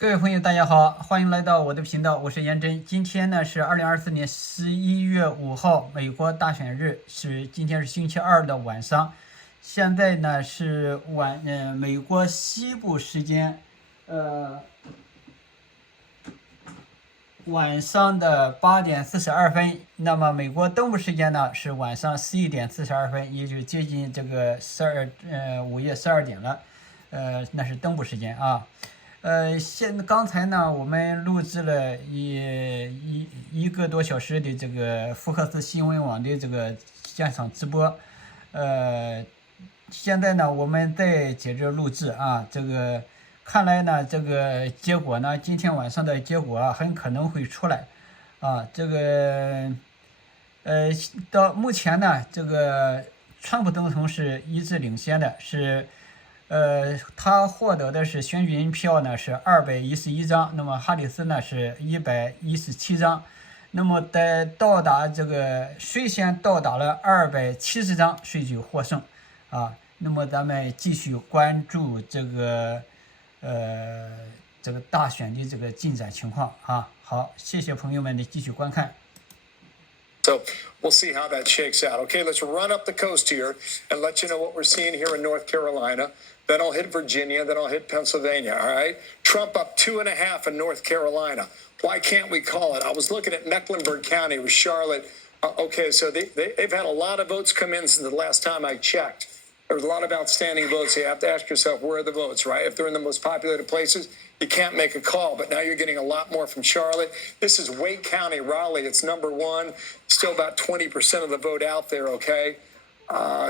各位朋友，大家好，欢迎来到我的频道，我是严真。今天呢是2024年11月5号，美国大选日，今天是星期二的晚上。现在呢是美国西部时间，晚上的8点42分。那么美国东部时间呢是晚上11点42分，也就接近这个午夜12点了。那是东部时间啊。刚才呢，我们录制了一个多小时的这个福克斯新闻网的这个现场直播。现在呢，我们再接着录制啊。这个看来呢，这个结果呢，今天晚上的结果啊，很可能会出来啊。这个到目前呢，这个川普总统是一直领先的，他获得的是选举人票呢是211张，那么哈里斯呢是117张，那么谁先到达了270张，谁就获胜啊。那么咱们继续关注这个大选的这个进展情况啊。好，谢谢朋友们的继续观看。So we'll see how that shakes out. Okay, let's run up the coast here and let you know what we're seeing here in North Carolina. Then I'll hit Virginia, then I'll hit Pennsylvania, all right? Trump up 2.5 in North Carolina. Why can't we call it? I was looking at Mecklenburg County with Charlotte. Okay, so they've had a lot of votes come in since the last time I checked. There was a lot of outstanding votes. You have to ask yourself, where are the votes, right? If they're in the most populated places, you can't make a call. But now you're getting a lot more from Charlotte. This is Wake County, Raleigh. It's number one. Still about 20% of the vote out there, okay?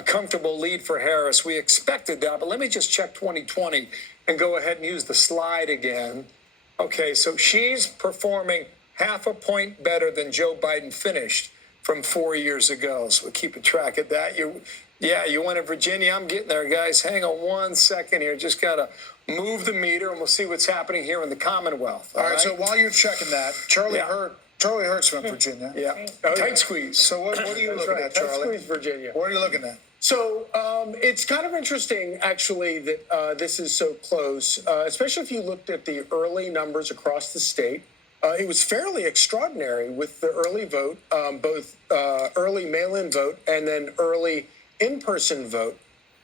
Comfortable lead for Harris. We expected that, but let me just check 2020 and go ahead and use the slide again. Okay, so she's performing half a point better than Joe Biden finished from 4 years ago. So we're keeping track of that. You went to Virginia. I'm getting there, guys. Hang on 1 second here. Just got to move the meter, and we'll see what's happening here in the Commonwealth. All right, so while you're checking that, Charlie Hurt's from Virginia. Yeah. Tight squeeze. So what are you looking at, Charlie? Tight squeeze, Virginia. What are you looking at? So it's kind of interesting, actually, that this is so close, especially if you looked at the early numbers across the state. It was fairly extraordinary with the early vote, both early mail-in vote and then early in-person vote.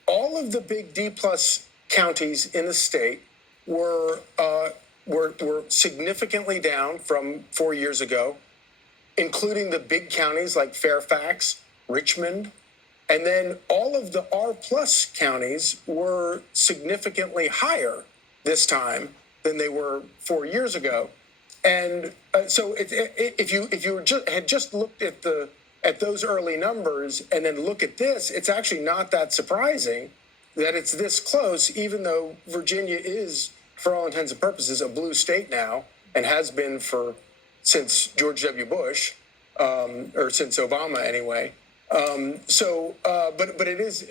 All of the big D-plus counties in the state were significantly down from 4 years ago, including the big counties like Fairfax, Richmond, and then all of the R-plus counties were significantly higher this time than they were 4 years ago. And so if you had just looked at those early numbers and then look at this, it's actually not that surprising that it's this close, even though Virginia is, for all intents and purposes, a blue state now and has been since George W. Bush, or since Obama anyway. But it is,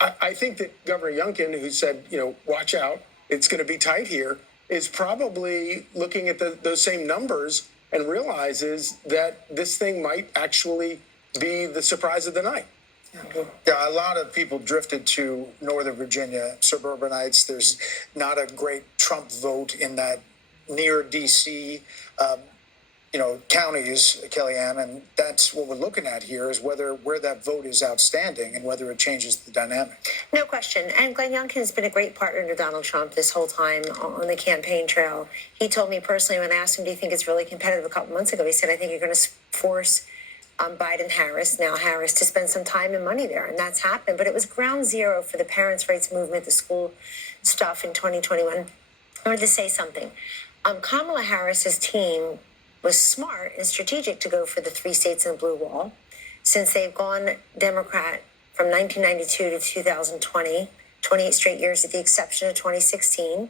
I think that Governor Youngkin, who said, watch out, it's going to be tight here, is probably looking at those same numbers and realizes that this thing might actually be the surprise of the night. Yeah, a lot of people drifted to Northern Virginia, suburbanites. There's not a great Trump vote in that near D.C., counties, Kellyanne, and that's what we're looking at here is where that vote is outstanding and whether it changes the dynamic. No question. And Glenn Youngkin has been a great partner to Donald Trump this whole time on the campaign trail. He told me personally when I asked him, do you think it's really competitive a couple months ago? He said, I think you're going to force Biden-Harris, now Harris, to spend some time and money there. And that's happened. But it was ground zero for the parents' rights movement, the school stuff in 2021. I wanted to say something. Kamala Harris's team was smart and strategic to go for the 3 states in the blue wall, since they've gone Democrat from 1992 to 2020, 28 straight years with the exception of 2016.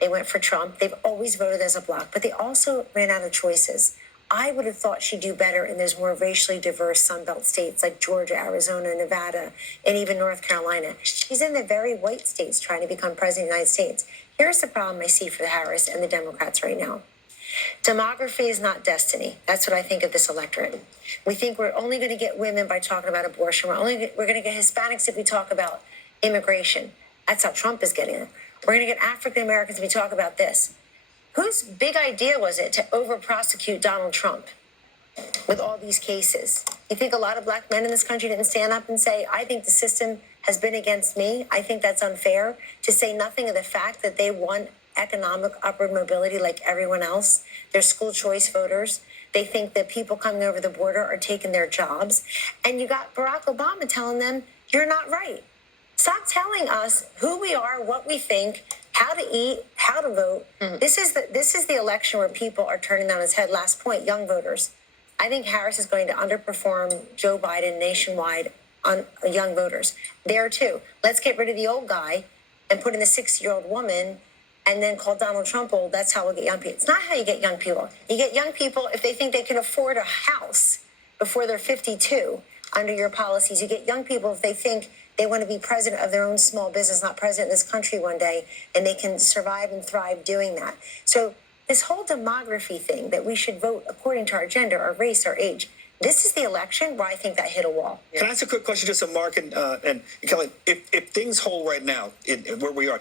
They went for Trump. They've always voted as a bloc, but they also ran out of choices. I would have thought she'd do better in those more racially diverse Sunbelt states like Georgia, Arizona, Nevada, and even North Carolina. She's in the very white states trying to become president of the United States. Here's the problem I see for the Harris and the Democrats right now. Demography is not destiny. That's what I think of this electorate. We think we're only going to get women by talking about abortion. We're going to get Hispanics if we talk about immigration. That's how Trump is getting it. We're going to get African Americans if we talk about this. whose big idea was it to over-prosecute Donald Trump with all these cases? You think a lot of black men in this country didn't stand up and say, I think the system has been against me. I think that's unfair, to say nothing of the fact that they want economic upward mobility like everyone else. They're school choice voters. They think that people coming over the border are taking their jobs. And you got Barack Obama telling them, you're not right. Stop telling us who we are, what we think, how to eat, how to vote. This is the election where people are turning on its head. Last point, young voters. I think Harris is going to underperform Joe Biden nationwide on young voters. There too. Let's get rid of the old guy and put in the 60-year-old woman and then call Donald Trump old. That's how we'll get young people. It's not how you get young people. You get young people if they think they can afford a house before they're 52 under your policies. You get young people if they think they want to be president of their own small business, not president of this country one day, and they can survive and thrive doing that. So this whole demography thing that we should vote according to our gender, our race, our age, this is the election where I think that hit a wall. Can I ask a quick question just to Mark and Kelly? If things hold right now in where we are,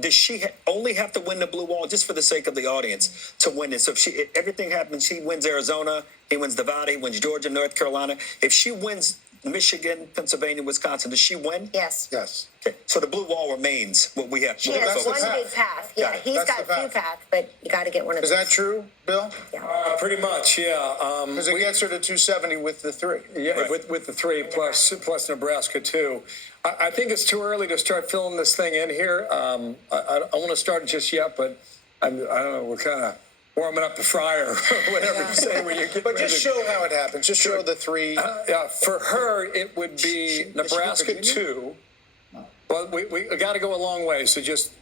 does she only have to win the blue wall, just for the sake of the audience, to win this? So if everything happens, she wins Arizona, he wins Nevada, he wins Georgia, North Carolina. If she wins Michigan, Pennsylvania, Wisconsin, does she win? Yes. Yes. Okay. So the blue wall remains what we have. She has one path. big path. Yeah, he's That's got the two path. paths, but you got to get one of Is those. that true, Bill? Yeah. Pretty much, yeah. Because it gets her to 270 with the 3. Yeah, Right. with the 3 plus Nebraska too. I think it's too early to start filling this thing in here. I want to start just yet, but I don't know. We're kind of warming up the fryer, or whatever you say when you get. But just show how it happens. Just show the 3. Yeah, for her it would be Nebraska 2. Well, we got to go a long way. So just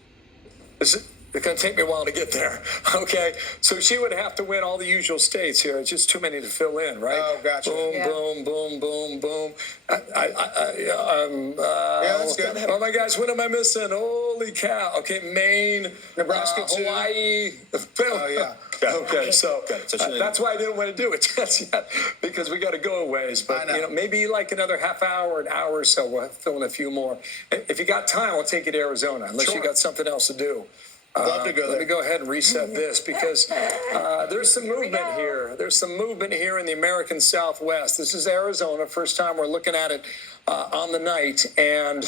it's going to take me a while to get there. Okay, so she would have to win all the usual states here. It's just too many to fill in, right? Oh, gotcha. Boom, Yeah. boom, boom, boom, boom. that's good. Oh my gosh, what am I missing? Holy cow! Okay, Maine, Nebraska 2. Hawaii. Oh, yeah. Okay, so So that's why I didn't want to do it just yet, because we got to go a ways. I But know. maybe like another half hour, an hour or so, we'll fill in a few more. If you got time, I'll take you to Arizona, unless you Sure. got something else to do. Love to go Let there. me go ahead and reset this, because there's some movement here. There's some movement here in the American Southwest. This is Arizona. First time we're looking at it on the night. And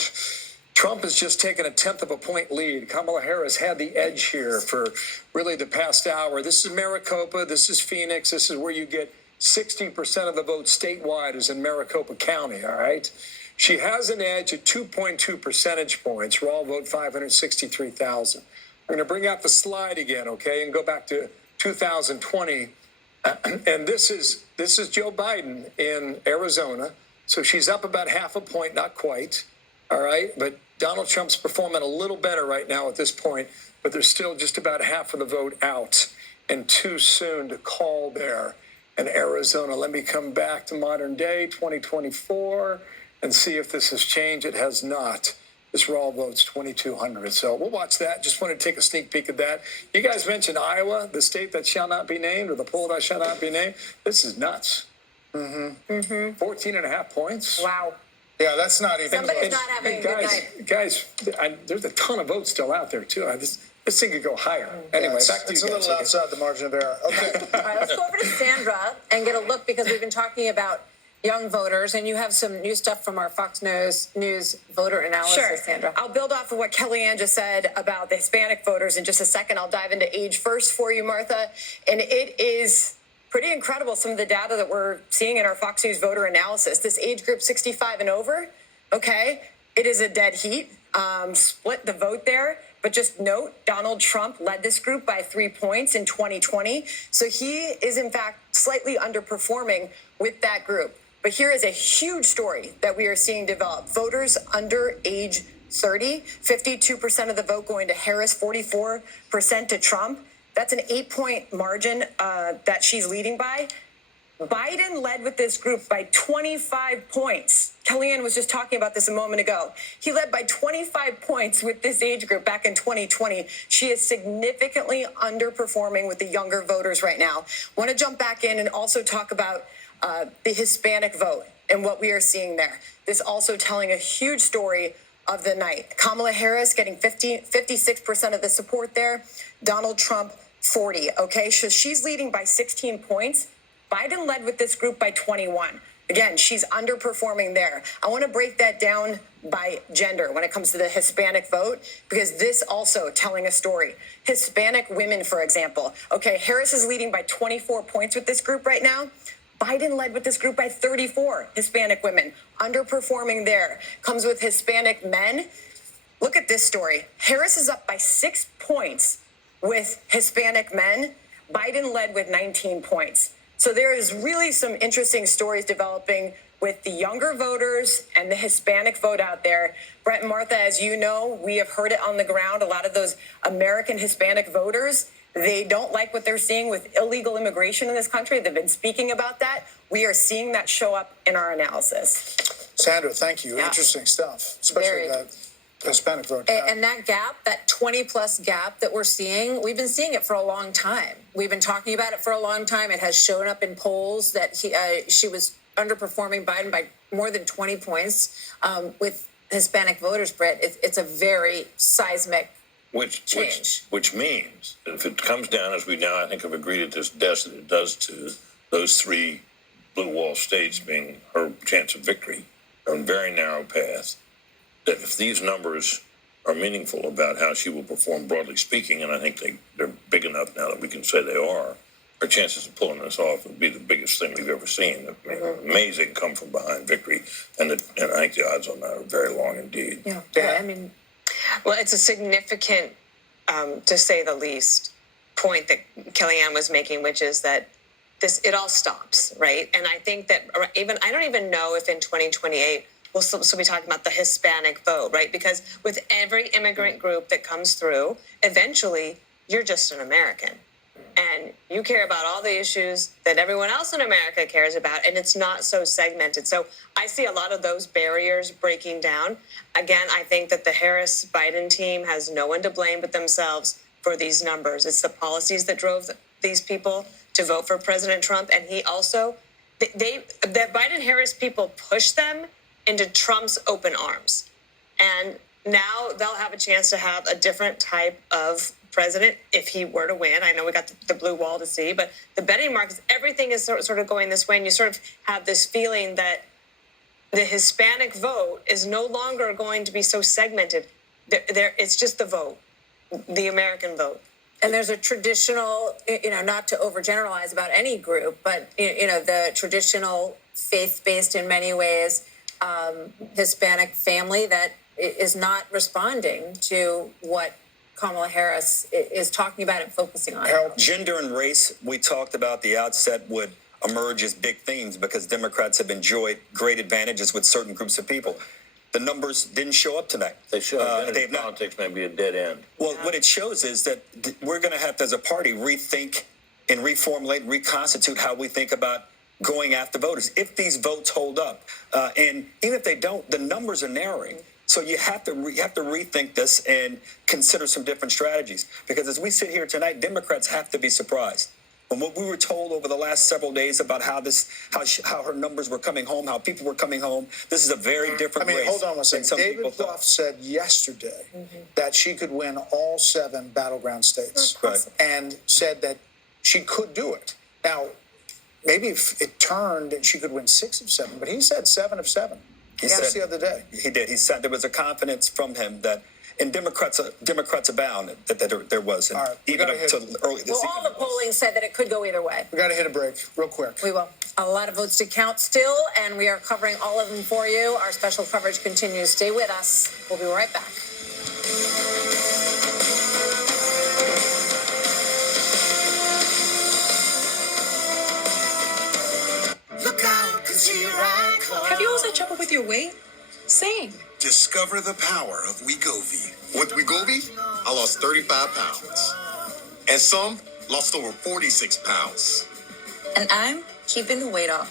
Trump has just taken a 1/10 of a point lead. Kamala Harris had the edge here for really the past hour. This is Maricopa. This is Phoenix. This is where you get 60% of the vote statewide is in Maricopa County, all right? She has an edge at 2.2 percentage points. Raw vote 563,000. I'm going to bring out the slide again, okay, and go back to 2020. And this is Joe Biden in Arizona. So she's up about half a point, not quite, all right? But Donald Trump's performing a little better right now at this point, but there's still just about half of the vote out, and too soon to call there in Arizona. Let me come back to modern day, 2024, and see if this has changed. It has not. This raw vote's 2,200. So we'll watch that. Just want to take a sneak peek at that. You guys mentioned Iowa, the state that shall not be named, or the poll that shall not be named. This is nuts. 14.5 points. Wow. Yeah, that's not even Somebody's close. not having a good night. Guys, there's a ton of votes still out there, too. This thing could go higher. Anyway, Yeah, back to you it's guys. a little Okay. outside the margin of error. Okay. All right, let's go over to Sandra and get a look, because we've been talking about young voters, and you have some new stuff from our Fox News voter analysis, Sure. Sandra. I'll build off of what Kellyanne just said about the Hispanic voters in just a second. I'll dive into age first for you, Martha. And it is pretty incredible, some of the data that we're seeing in our Fox News voter analysis. This age group 65 and over, okay, it is a dead heat. Split the vote there. But just note, Donald Trump led this group by 3 points in 2020. So he is, in fact, slightly underperforming with that group. But here is a huge story that we are seeing develop. Voters under age 30, 52% of the vote going to Harris, 44% to Trump. That's an 8-point margin that she's leading by. Biden led with this group by 25 points. Kellyanne was just talking about this a moment ago. He led by 25 points with this age group back in 2020. She is significantly underperforming with the younger voters right now. Want to jump back in and also talk about the Hispanic vote and what we are seeing there. This also telling a huge story of the night. Kamala Harris getting 56% of the support there. Donald Trump 40. Okay, so she's leading by 16 points. Biden led with this group by 21. Again, she's underperforming there. I want to break that down by gender when it comes to the Hispanic vote, because this also telling a story. Hispanic women, for example. Okay, Harris is leading by 24 points with this group right now. Biden led with this group by 34. Hispanic women underperforming there. Comes with Hispanic men. Look at this story. Harris is up by 6 points with Hispanic men. Biden led with 19 points. So there is really some interesting stories developing with the younger voters and the Hispanic vote out there. Brett and Martha, as you know, we have heard it on the ground. A lot of those American Hispanic voters, they don't like what they're seeing with illegal immigration in this country. They've been speaking about that. We are seeing that show up in our analysis. Sandra, thank you. Yeah. Interesting stuff, especially that Hispanic vote. And that gap, that 20-plus gap that we're seeing, we've been seeing it for a long time. We've been talking about it for a long time. It has shown up in polls that she was underperforming Biden by more than 20 points with Hispanic voters, Brett. It's a very seismic change. Which means that if it comes down, as we now, I think, have agreed at this desk that it does to those 3 blue wall states being her chance of victory on a very narrow path, that if these numbers are meaningful about how she will perform broadly speaking, and I think they're big enough now that we can say they are, her chances of pulling this off would be the biggest thing we've ever seen. I mean, amazing come from behind victory, and I think the odds on that are very long indeed. Yeah, I mean, well, it's a significant, to say the least, point that Kellyanne was making, which is that it all stops, right? And I think that I don't even know if in 2028 we'll still be talking about the Hispanic vote, right? Because with every immigrant group that comes through, eventually you're just an American. And you care about all the issues that everyone else in America cares about, and it's not so segmented. So I see a lot of those barriers breaking down. Again, I think that the Harris-Biden team has no one to blame but themselves for these numbers. It's the policies that drove these people to vote for President Trump, and he also, the Biden-Harris people pushed them into Trump's open arms. And now they'll have a chance to have a different type of president if he were to win. I know we got the blue wall to see, but the betting markets, everything is sort of going this way. And you sort of have this feeling that the Hispanic vote is no longer going to be so segmented. It's just the vote, the American vote. and there's a traditional, not to overgeneralize about any group, but, the traditional faith-based in many ways Hispanic family that is not responding to what Kamala Harris is talking about and focusing on. Gender and race, we talked about the outset, would emerge as big themes because Democrats have enjoyed great advantages with certain groups of people. The numbers didn't show up tonight. They show up. Politics may be a dead end. Well, what it shows is that we're going to have to, as a party, rethink and reformulate, reconstitute how we think about going after voters. If these votes hold up, and even if they don't, the numbers are narrowing. So you have to rethink this and consider some different strategies. Because as we sit here tonight, Democrats have to be surprised. From what we were told over the last several days about how her numbers were coming home, how people were coming home, this is a very different race. Hold on one second. David Bluff said yesterday that she could win all 7 battleground states, and said that she could do it. Now, maybe if it turned and she could win 6 of 7, but he said 7 of 7. He said the other day. He did. He said there was a confidence from him that. And Democrats abound that there was, right, even up to early this Well, all the polling said that it could go either way. We got to hit a break real quick. We will. A lot of votes to count still, and we are covering all of them for you. Our special coverage continues. Stay with us. We'll be right back. Look out, 'cause here I come. Have you always had trouble with your weight? Same. Discover the power of Wegovy. With Wegovy, I lost 35 pounds. And some lost over 46 pounds. And I'm keeping the weight off.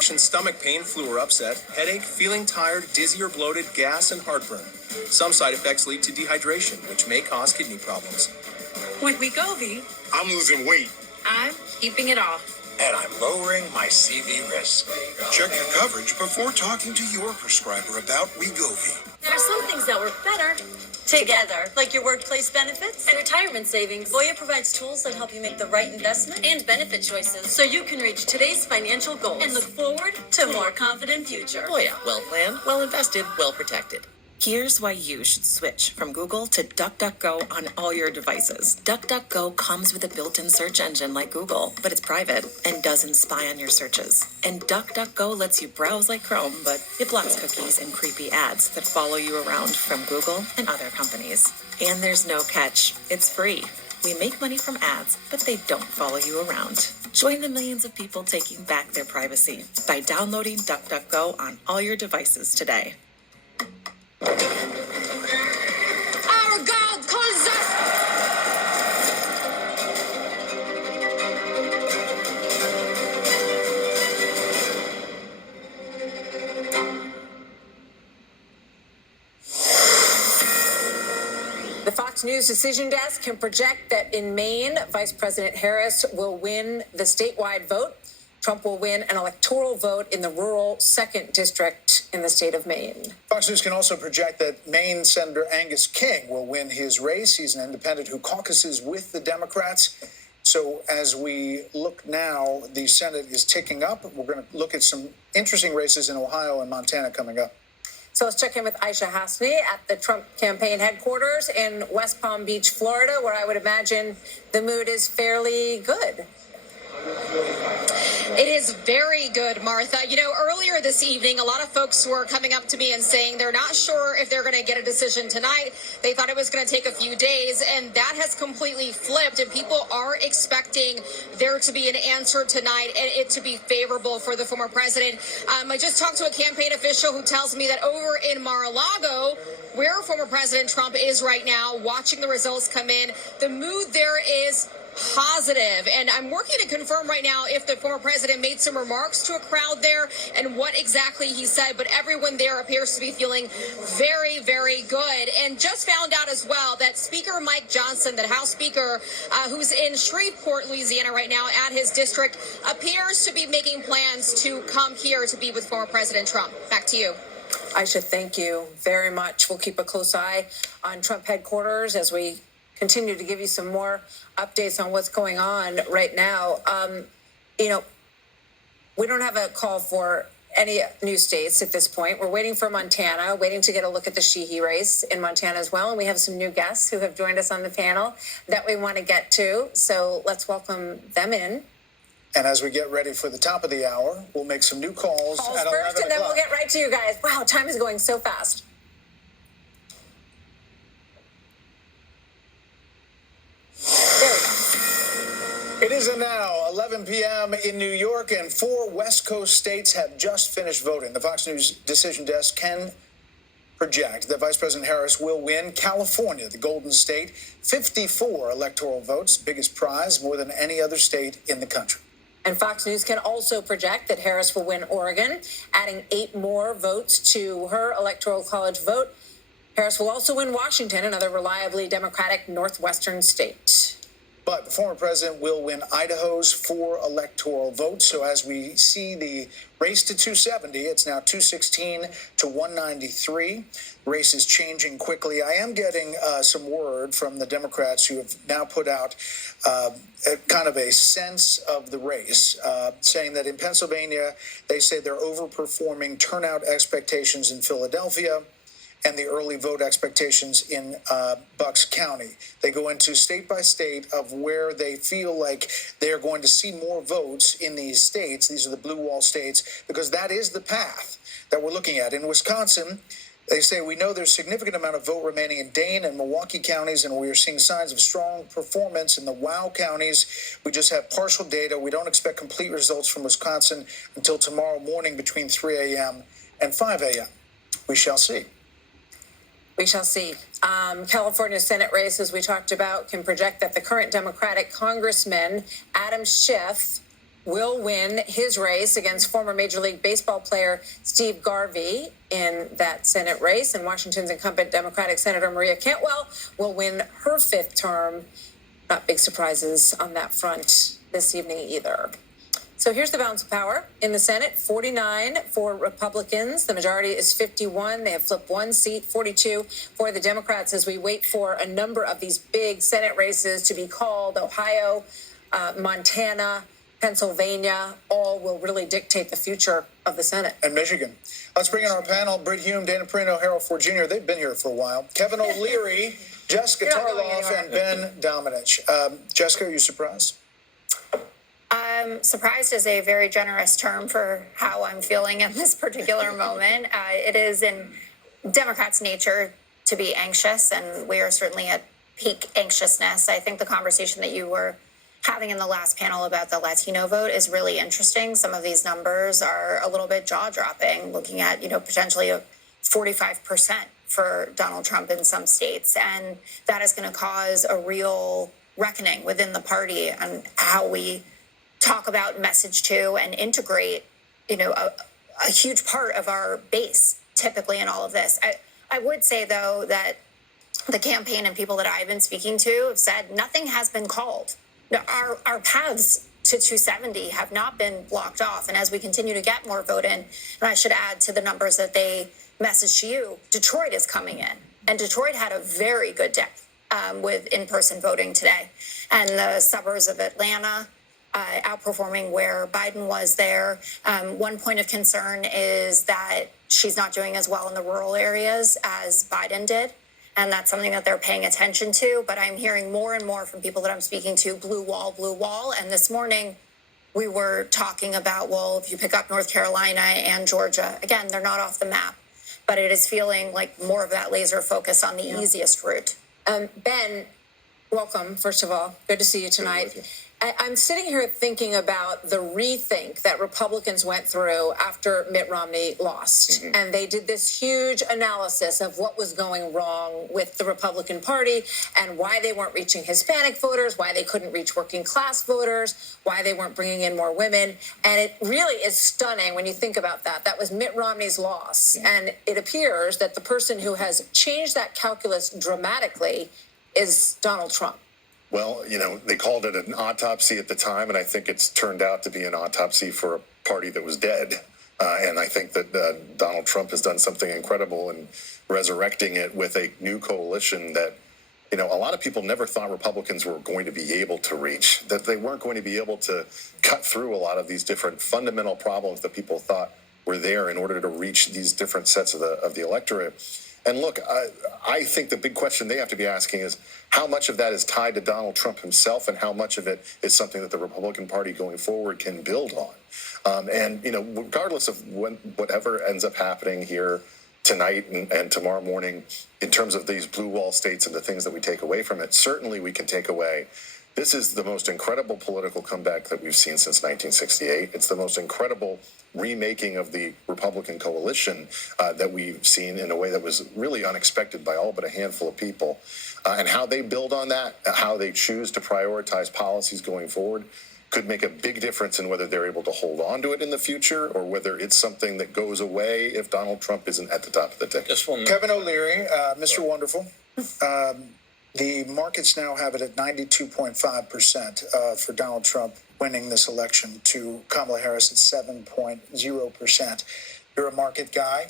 Stomach pain, flu or upset, headache, feeling tired, dizzy or bloated, gas, and heartburn. Some side effects lead to dehydration, which may cause kidney problems. With Wegovy, I'm losing weight. I'm keeping it off. And I'm lowering my CV risk. Check your coverage before talking to your prescriber about Wegovy. There are some things that work better Together. Like your workplace benefits and retirement savings. Voya provides tools that help you make the right investment and benefit choices so you can reach today's financial goals and look forward to a more confident future. Voya. Well planned, well invested, well protected. Here's why you should switch from Google to DuckDuckGo on all your devices. DuckDuckGo comes with a built-in search engine like Google, but it's private and doesn't spy on your searches. And DuckDuckGo lets you browse like Chrome, but it blocks cookies and creepy ads that follow you around from Google and other companies. And there's no catch. It's free. We make money from ads, but they don't follow you around. Join the millions of people taking back their privacy by downloading DuckDuckGo on all your devices today. Our God calls us. The Fox News Decision Desk can project that in Maine, Vice President Harris will win the statewide vote. Trump will win an electoral vote in the rural 2nd District in the state of Maine. Fox News can also project that Maine Senator Angus King will win his race. He's an independent who caucuses with the Democrats. So as we look now, the Senate is ticking up. We're going to look at some interesting races in Ohio and Montana coming up. So let's check in with Aisha Hasmi at the Trump campaign headquarters in West Palm Beach, Florida, where I would imagine the mood is fairly good. It is very good, Martha. You know, earlier this evening, a lot of folks were coming up to me and saying they're not sure if they're going to get a decision tonight. They thought it was going to take a few days, and that has completely flipped, and people are expecting there to be an answer tonight and it to be favorable for the former president. I just talked to a campaign official who tells me that over in Mar-a-Lago, where former President Trump is right now, watching the results come in, the mood there is positive. And I'm working to confirm right now if the former president made some remarks to a crowd there and what exactly he said, but everyone there appears to be feeling very, very good. And just found out as well that Speaker Mike Johnson, the House Speaker, who's in Shreveport, Louisiana right now at his district, appears to be making plans to come here to be with former President Trump. Back to you. Aisha, thank you very much. We'll keep a close eye on Trump headquarters as we continue to give you some more updates on what's going on right now. You know, we don't have a call for any new states at this point. We're waiting for Montana, waiting to get a look at the Sheehy race in Montana as well. And we have some new guests who have joined us on the panel that we want to get to. So let's welcome them in. And as we get ready for the top of the hour, we'll make some new calls at 11 first, and then o'clock. we'll get right to you guys. Wow, time is going so fast. It is now 11 p.m. in New York, and 4 West Coast states have just finished voting. The Fox News Decision Desk can project that Vice President Harris will win California, the Golden State, 54 electoral votes, biggest prize, more than any other state in the country. And Fox News can also project that Harris will win Oregon, adding 8 more votes to her Electoral College vote. Harris will also win Washington, another reliably Democratic northwestern state. But the former president will win Idaho's 4 electoral votes. So as we see the race to 270, it's now 216 to 193. The race is changing quickly. I am getting some word from the Democrats who have now put out kind of a sense of the race, saying that in Pennsylvania, they say they're overperforming turnout expectations in Philadelphia and the early vote expectations in Bucks County. They go into state by state of where they feel like they're going to see more votes in these states. These are the blue wall states, because that is the path that we're looking at. In Wisconsin, they say we know there's a significant amount of vote remaining in Dane and Milwaukee counties, and we are seeing signs of strong performance in the WOW counties. We just have partial data. We don't expect complete results from Wisconsin until tomorrow morning between 3 a.m. and 5 a.m. We shall see. We shall see. California Senate race, as we talked about, can project that the current Democratic Congressman, Adam Schiff, will win his race against former Major League Baseball player Steve Garvey in that Senate race. And Washington's incumbent Democratic Senator Maria Cantwell will win her 5th term. Not big surprises on that front this evening either. So here's the balance of power in the Senate: 49 for Republicans. The majority is 51. They have flipped one seat. 42 for the Democrats as we wait for a number of these big Senate races to be called. Ohio, Montana, Pennsylvania, all will really dictate the future of the Senate. And Michigan. Let's bring in our panel. Britt Hume, Dana Perino, Harold Ford Jr. They've been here for a while. Kevin O'Leary, Jessica Tarloff, and Ben Domenech. Jessica, are you surprised? Surprised is a very generous term for how I'm feeling in this particular moment. It is in Democrats' nature to be anxious, and we are certainly at peak anxiousness. I think the conversation that you were having in the last panel about the Latino vote is really interesting. Some of these numbers are a little bit jaw-dropping, looking at, potentially a 45% for Donald Trump in some states. And that is going to cause a real reckoning within the party on how we talk about, message to, and integrate, a huge part of our base typically in all of this. I would say, though, that the campaign and people that I've been speaking to have said nothing has been called. Our paths to 270 have not been blocked off. And as we continue to get more vote in, and I should add to the numbers that they messaged to you, Detroit is coming in. And Detroit had a very good day with in-person voting today. And the suburbs of Atlanta outperforming where Biden was there. One point of concern is that she's not doing as well in the rural areas as Biden did. And that's something that they're paying attention to. But I'm hearing more and more from people that I'm speaking to, blue wall, blue wall. And this morning we were talking about, well, if you pick up North Carolina and Georgia, again, they're not off the map. But it is feeling like more of that laser focus on the easiest route. Ben, welcome, first of all. Good to see you tonight. I'm sitting here thinking about the rethink that Republicans went through after Mitt Romney lost. Mm-hmm. And they did this huge analysis of what was going wrong with the Republican Party and why they weren't reaching Hispanic voters, why they couldn't reach working class voters, why they weren't bringing in more women. And it really is stunning when you think about that. That was Mitt Romney's loss. Mm-hmm. And it appears that the person who has changed that calculus dramatically is Donald Trump. Well, they called it an autopsy at the time, and I think it's turned out to be an autopsy for a party that was dead. And I think that Donald Trump has done something incredible in resurrecting it with a new coalition that, a lot of people never thought Republicans were going to be able to reach, that they weren't going to be able to cut through a lot of these different fundamental problems that people thought were there in order to reach these different sets of the electorate. And look, I think the big question they have to be asking is how much of that is tied to Donald Trump himself and how much of it is something that the Republican Party going forward can build on. Regardless of whatever ends up happening here tonight and tomorrow morning in terms of these blue wall states and the things that we take away from it, certainly we can take away this is the most incredible political comeback that we've seen since 1968. It's the most incredible remaking of the Republican coalition that we've seen in a way that was really unexpected by all but a handful of people. And how they build on that, how they choose to prioritize policies going forward could make a big difference in whether they're able to hold on to it in the future or whether it's something that goes away if Donald Trump isn't at the top of the ticket. Kevin O'Leary, Mr. Wonderful. The markets now have it at 92.5% for Donald Trump winning this election to Kamala Harris at 7.0%. You're a market guy.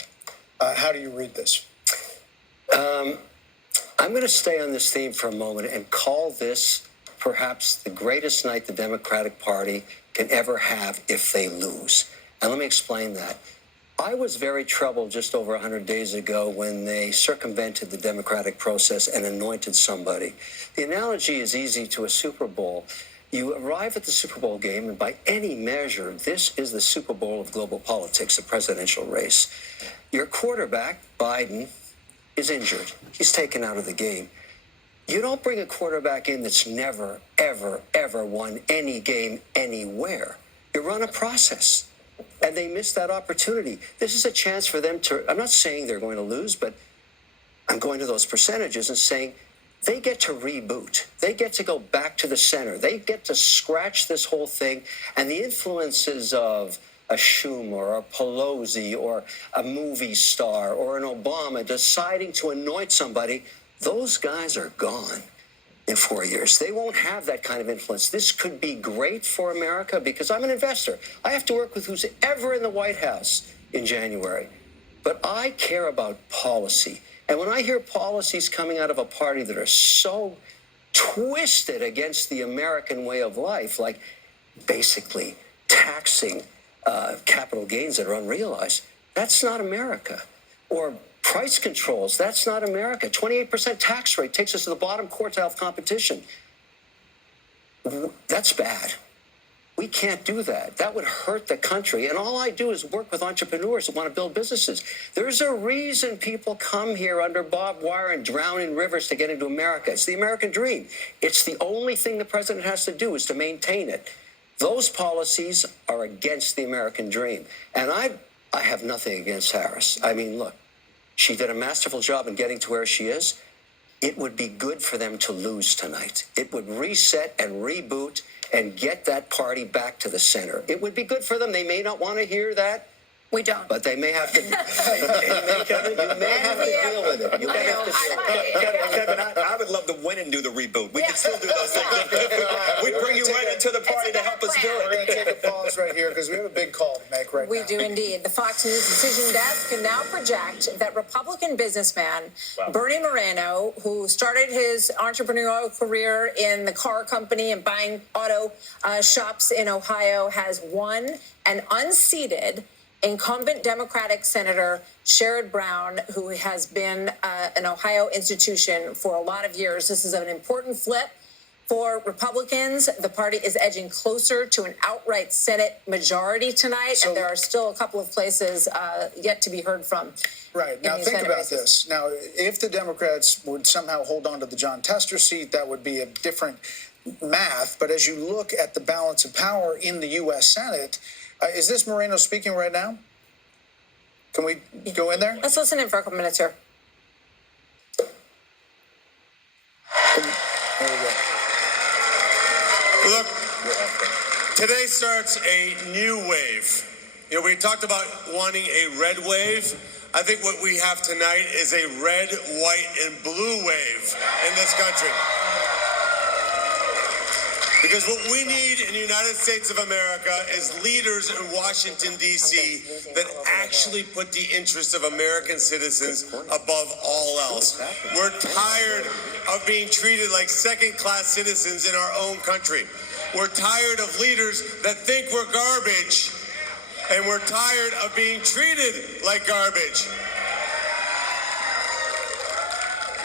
How do you read this? I'm going to stay on this theme for a moment and call this perhaps the greatest night the Democratic Party can ever have if they lose. And let me explain that. I was very troubled just over 100 days ago when they circumvented the democratic process and anointed somebody. The analogy is easy to a Super Bowl. You arrive at the Super Bowl game, and by any measure, this is the Super Bowl of global politics, the presidential race. Your quarterback, Biden, is injured. He's taken out of the game. You don't bring a quarterback in that's never, ever, ever won any game anywhere. You run a process. And they missed that opportunity. This is a chance for them to, I'm not saying they're going to lose, but I'm going to those percentages and saying they get to reboot. They get to go back to the center. They get to scratch this whole thing. And the influences of a Schumer or a Pelosi or a movie star or an Obama deciding to anoint somebody, those guys are gone. in 4 years. They won't have that kind of influence. This could be great for America because I'm an investor. I have to work with who's ever in the White House in January. But I care about policy. And when I hear policies coming out of a party that are so twisted against the American way of life, like basically taxing capital gains that are unrealized, that's not America. Or price controls, that's not America. 28% tax rate takes us to the bottom quartile of competition. That's bad. We can't do that. That would hurt the country. And all I do is work with entrepreneurs that want to build businesses. There's a reason people come here under barbed wire and drown in rivers to get into America. It's the American dream. It's the only thing the president has to do is to maintain it. Those policies are against the American dream. And I have nothing against Harris. I mean, look, she did a masterful job in getting to where she is. It would be good for them to lose tonight. It would reset and reboot and get that party back to the center. It would be good for them. They may not want to hear that. We don't. But they may have to. Kevin, you may have to deal with it. You may have to. Kevin, I would love to win and do the reboot. We can still do those things. We bring you right into the party to help us do it. We're going to take a pause right here because we have a big call to make right now. We do indeed. The Fox News decision desk can now project that Republican businessman Bernie Moreno, who started his entrepreneurial career in the car company and buying auto shops in Ohio, has won and unseated incumbent Democratic Senator Sherrod Brown, who has been an Ohio institution for a lot of years. This is an important flip for Republicans. The party is edging closer to an outright Senate majority tonight, and there are still a couple of places yet to be heard from. Right. Now, think about this. Now, if the Democrats would somehow hold on to the John Tester seat, that would be a different math. But as you look at the balance of power in the U.S. Senate, is this Moreno speaking right now? Can we go in there? Let's listen in for a couple minutes here. There we go. Look, today starts a new wave. You know, we talked about wanting a red wave. I think what we have tonight is a red, white, and blue wave in this country. Because what we need in the United States of America is leaders in Washington, D.C. that actually put the interests of American citizens above all else. We're tired of being treated like second-class citizens in our own country. We're tired of leaders that think we're garbage, and we're tired of being treated like garbage.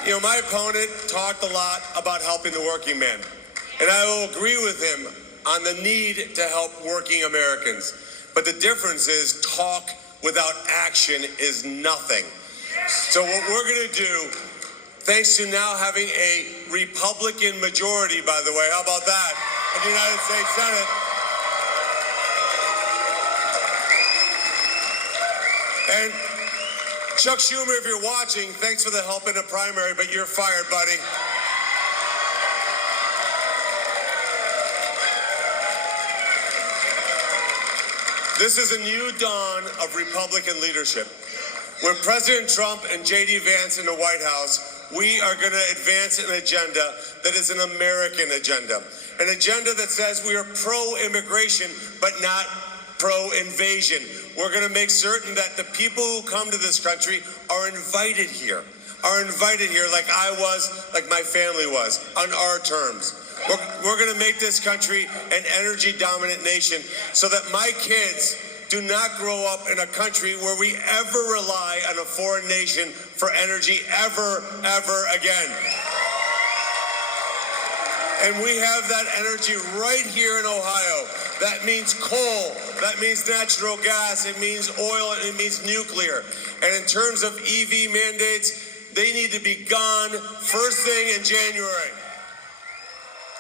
You know, my opponent talked a lot about helping the working man. And I will agree with him on the need to help working Americans. But the difference is talk without action is nothing. So what we're going to do, thanks to now having a Republican majority, by the way, how about that, in the United States Senate, and Chuck Schumer, if you're watching, thanks for the help in the primary, but you're fired, buddy. This is a new dawn of Republican leadership. With President Trump and J.D. Vance in the White House, we are going to advance an agenda that is an American agenda. An agenda that says we are pro-immigration, but not pro-invasion. We're going to make certain that the people who come to this country are invited here like I was, like my family was, on our terms. We're going to make this country an energy-dominant nation so that my kids do not grow up in a country where we ever rely on a foreign nation for energy ever again. And we have that energy right here in Ohio. That means coal, that means natural gas, it means oil, and it means nuclear. And in terms of EV mandates, they need to be gone first thing in January.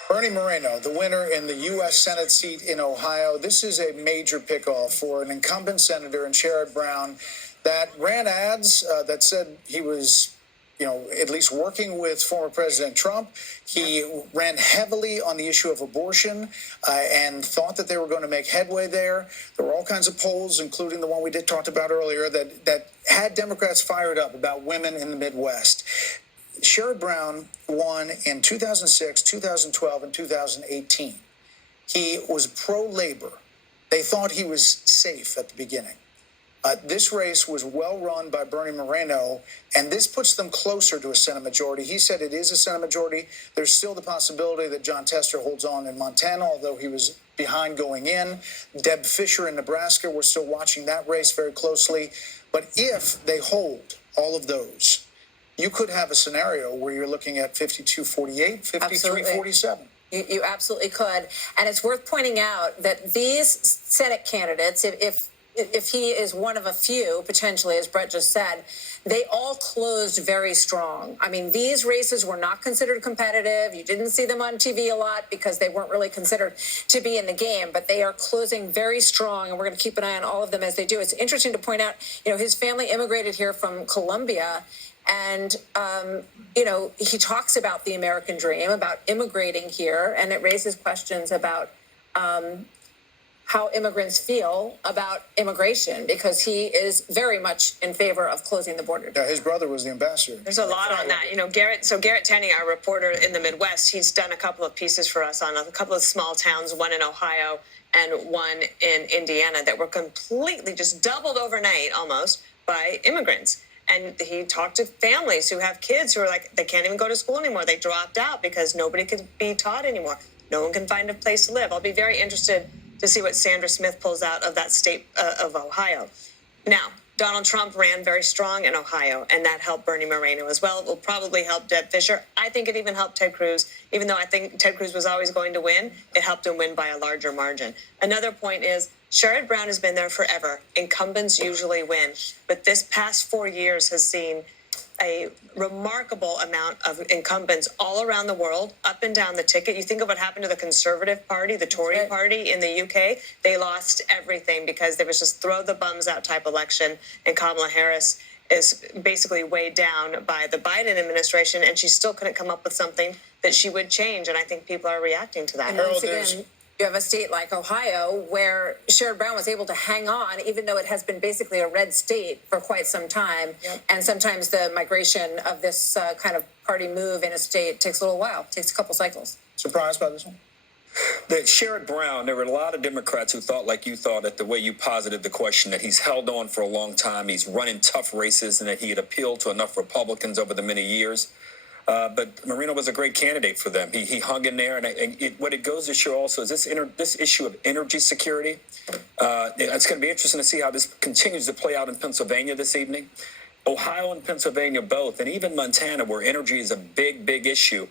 Bernie Moreno, the winner in the U.S. Senate seat in Ohio. This is a major pickoff for an incumbent senator in Sherrod Brown that ran ads that said he was, at least working with former President Trump. He ran heavily on the issue of abortion and thought that they were going to make headway there. There were all kinds of polls, including the one we talked about earlier, that had Democrats fired up about women in the Midwest. Sherrod Brown won in 2006, 2012, and 2018. He was pro-labor. They thought he was safe at the beginning. This race was well run by Bernie Moreno, and this puts them closer to a Senate majority. He said it is a Senate majority. There's still the possibility that John Tester holds on in Montana, although he was behind going in. Deb Fischer in Nebraska, we're still watching that race very closely. But if they hold all of those, you could have a scenario where you're looking at 52-48, 53-47. You absolutely could. And it's worth pointing out that these Senate candidates, if he is one of a few, potentially, as Brett just said, they all closed very strong. I mean, these races were not considered competitive. You didn't see them on TV a lot because they weren't really considered to be in the game, but they are closing very strong, and we're going to keep an eye on all of them as they do. It's interesting to point out, his family immigrated here from Colombia, and, he talks about the American dream, about immigrating here, and it raises questions about how immigrants feel about immigration, because he is very much in favor of closing the border. Yeah, his brother was the ambassador. There's a lot on that. Garrett Tenney, our reporter in the Midwest, he's done a couple of pieces for us on a couple of small towns, one in Ohio and one in Indiana, that were completely just doubled overnight almost by immigrants. And he talked to families who have kids who are like, they can't even go to school anymore. They dropped out because nobody could be taught anymore. No one can find a place to live. I'll be very interested to see what Sandra Smith pulls out of that state of Ohio. Now, Donald Trump ran very strong in Ohio, and that helped Bernie Moreno as well. It will probably help Deb Fischer. I think it even helped Ted Cruz. Even though I think Ted Cruz was always going to win, it helped him win by a larger margin. Another point is Sherrod Brown has been there forever. Incumbents usually win. But this past 4 years has seen a remarkable amount of incumbents all around the world, up and down the ticket. You think of what happened to the Conservative Party, the Tory Party in the UK. They lost everything because there was just throw the bums out type election, and Kamala Harris is basically weighed down by the Biden administration, and she still couldn't come up with something that she would change, and I think people are reacting to that. And once again, you have a state like Ohio where Sherrod Brown was able to hang on, even though it has been basically a red state for quite some time. Yep. And sometimes the migration of this kind of party move in a state takes a little while, takes a couple cycles. Surprised by this one? That Sherrod Brown, there were a lot of Democrats who thought like you thought, at the way you posited the question, that he's held on for a long time, he's running tough races, and that he had appealed to enough Republicans over the many years. But Moreno was a great candidate for them. He hung in there, and what it goes to show also is this issue of energy security. It's going to be interesting to see how this continues to play out in Pennsylvania this evening. Ohio and Pennsylvania both, and even Montana, where energy is a big, big issue.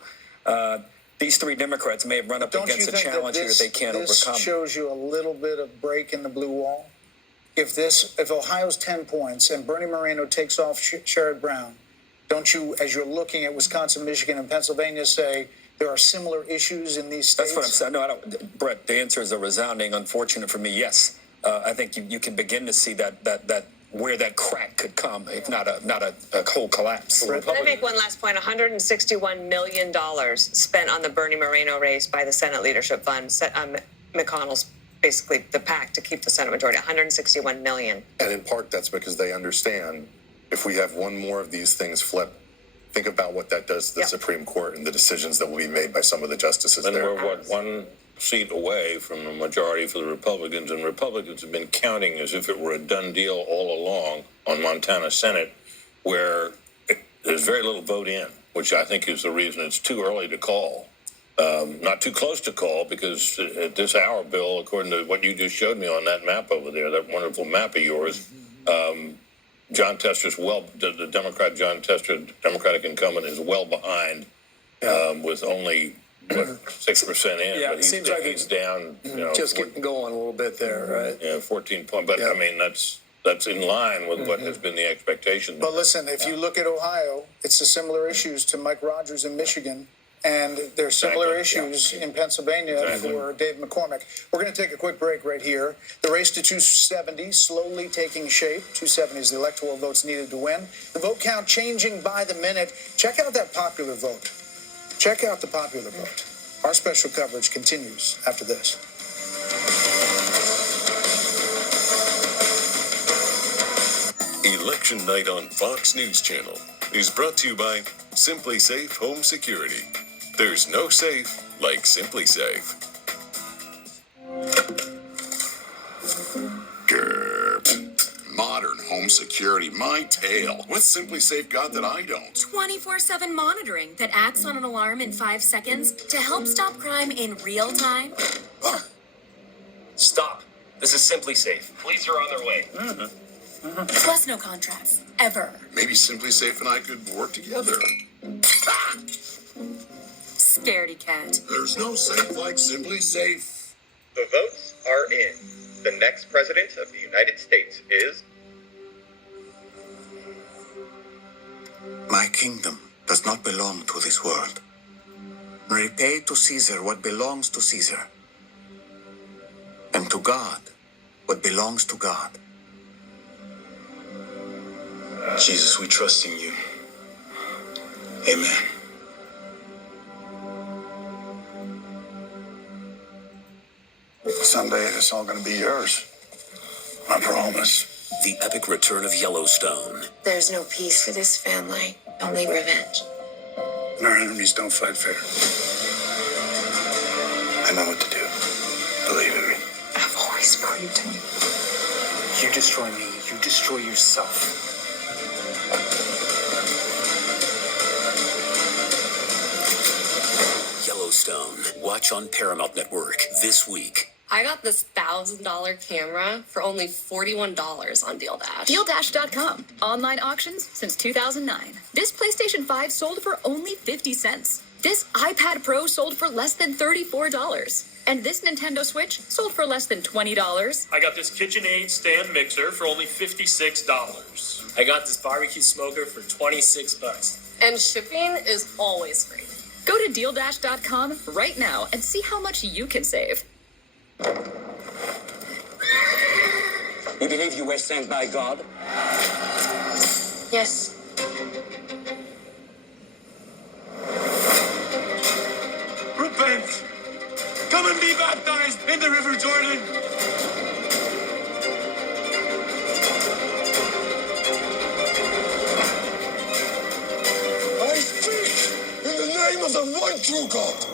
These three Democrats may have run up against a challenge here that they can't overcome. This shows you a little bit of break in the blue wall. If Ohio's 10 points and Bernie Moreno takes off Sherrod Brown, don't you, as you're looking at Wisconsin, Michigan, and Pennsylvania, say there are similar issues in these states? That's what I'm saying. No, I don't. Brett, the answer is a resounding, unfortunate for me, yes. I think you can begin to see that where that crack could come, if not a whole collapse. Let me make one last point. $161 million spent on the Bernie Moreno race by the Senate Leadership Fund. McConnell's basically the PAC to keep the Senate majority, $161 million. And in part, that's because they understand if we have one more of these things flip, think about what that does to the Supreme Court and the decisions that will be made by some of the justices and there. We're, one seat away from a majority for the Republicans, and Republicans have been counting as if it were a done deal all along on Montana Senate, where there's very little vote in, which I think is the reason it's too early to call. Not too close to call, because at this hour, Bill, according to what you just showed me on that map over there, that wonderful map of yours, John Tester's the Democrat John Tester, Democratic incumbent, is well behind with only 6% in. Yeah, but it seems like he's down. Just getting going a little bit there, right? Yeah, 14 points. But I mean, that's in line with what has been the expectation. But listen, if you look at Ohio, it's the similar issues to Mike Rogers in Michigan. And there's similar issues in Pennsylvania for Dave McCormick. We're going to take a quick break right here. The race to 270 slowly taking shape. 270 is the electoral votes needed to win. The vote count changing by the minute. Check out that popular vote. Check out the popular vote. Our special coverage continues after this. Election Night on Fox News Channel is brought to you by Simply Safe Home Security. There's no safe like Simply Safe. Modern home security, my tale. What's Simply Safe got that I don't? 24/7 monitoring that acts on an alarm in 5 seconds to help stop crime in real time. Stop. This is Simply Safe. Police are on their way. Plus no contracts. Ever. Maybe Simply Safe and I could work together. Scaredy cat. There's no safe like Simply Safe. The votes are in. The next president of the United States is... My kingdom does not belong to this world. Repay to Caesar what belongs to Caesar, and to God what belongs to God. Jesus, we trust in you. Amen. Someday it's all going to be yours. I promise. The epic return of Yellowstone. There's no peace for this family, only revenge. And our enemies don't fight fair. I know what to do. Believe in me. I've always spoken to you. You destroy me, you destroy yourself. Yellowstone. Watch on Paramount Network this week. I got this $1,000 camera for only $41 on Deal Dash. DealDash.com. Online auctions since 2009. This PlayStation 5 sold for only 50 cents. This iPad Pro sold for less than $34. And this Nintendo Switch sold for less than $20. I got this KitchenAid stand mixer for only $56. I got this barbecue smoker for $26. And shipping is always free. Go to DealDash.com right now and see how much you can save. You believe you were sent by God? Yes. Repent! Come and be baptized in the River Jordan! I speak in the name of the one true God!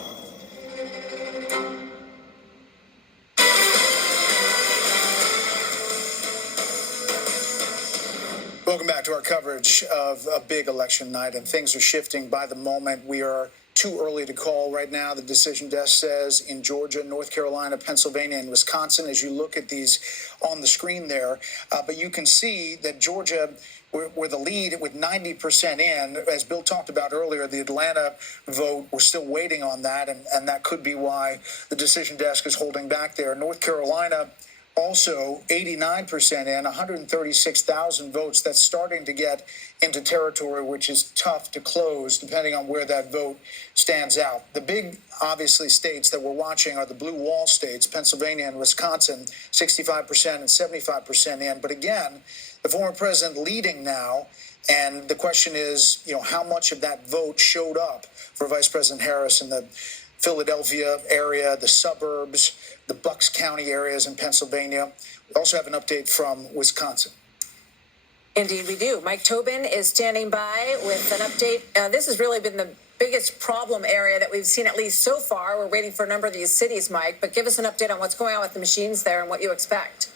Welcome back to our coverage of a big election night, and things are shifting by the moment. We are too early to call right now. The decision desk says in Georgia, North Carolina, Pennsylvania, and Wisconsin, as you look at these on the screen there. But you can see that Georgia, we're the lead with 90% in. As Bill talked about earlier, the Atlanta vote, we're still waiting on that, and that could be why the decision desk is holding back there. North Carolina, also 89% in, 136,000 votes. That's starting to get into territory which is tough to close depending on where that vote stands out. The big, obviously, states that we're watching are the blue wall states, Pennsylvania and Wisconsin, 65% and 75% in. But again, the former president leading now, and the question is, how much of that vote showed up for Vice President Harris in the Philadelphia area, the suburbs, the Bucks County areas in Pennsylvania. We also have an update from Wisconsin. Indeed, we do. Mike Tobin is standing by with an update. This has really been the biggest problem area that we've seen, at least so far. We're waiting for a number of these cities, Mike, but give us an update on what's going on with the machines there and what you expect.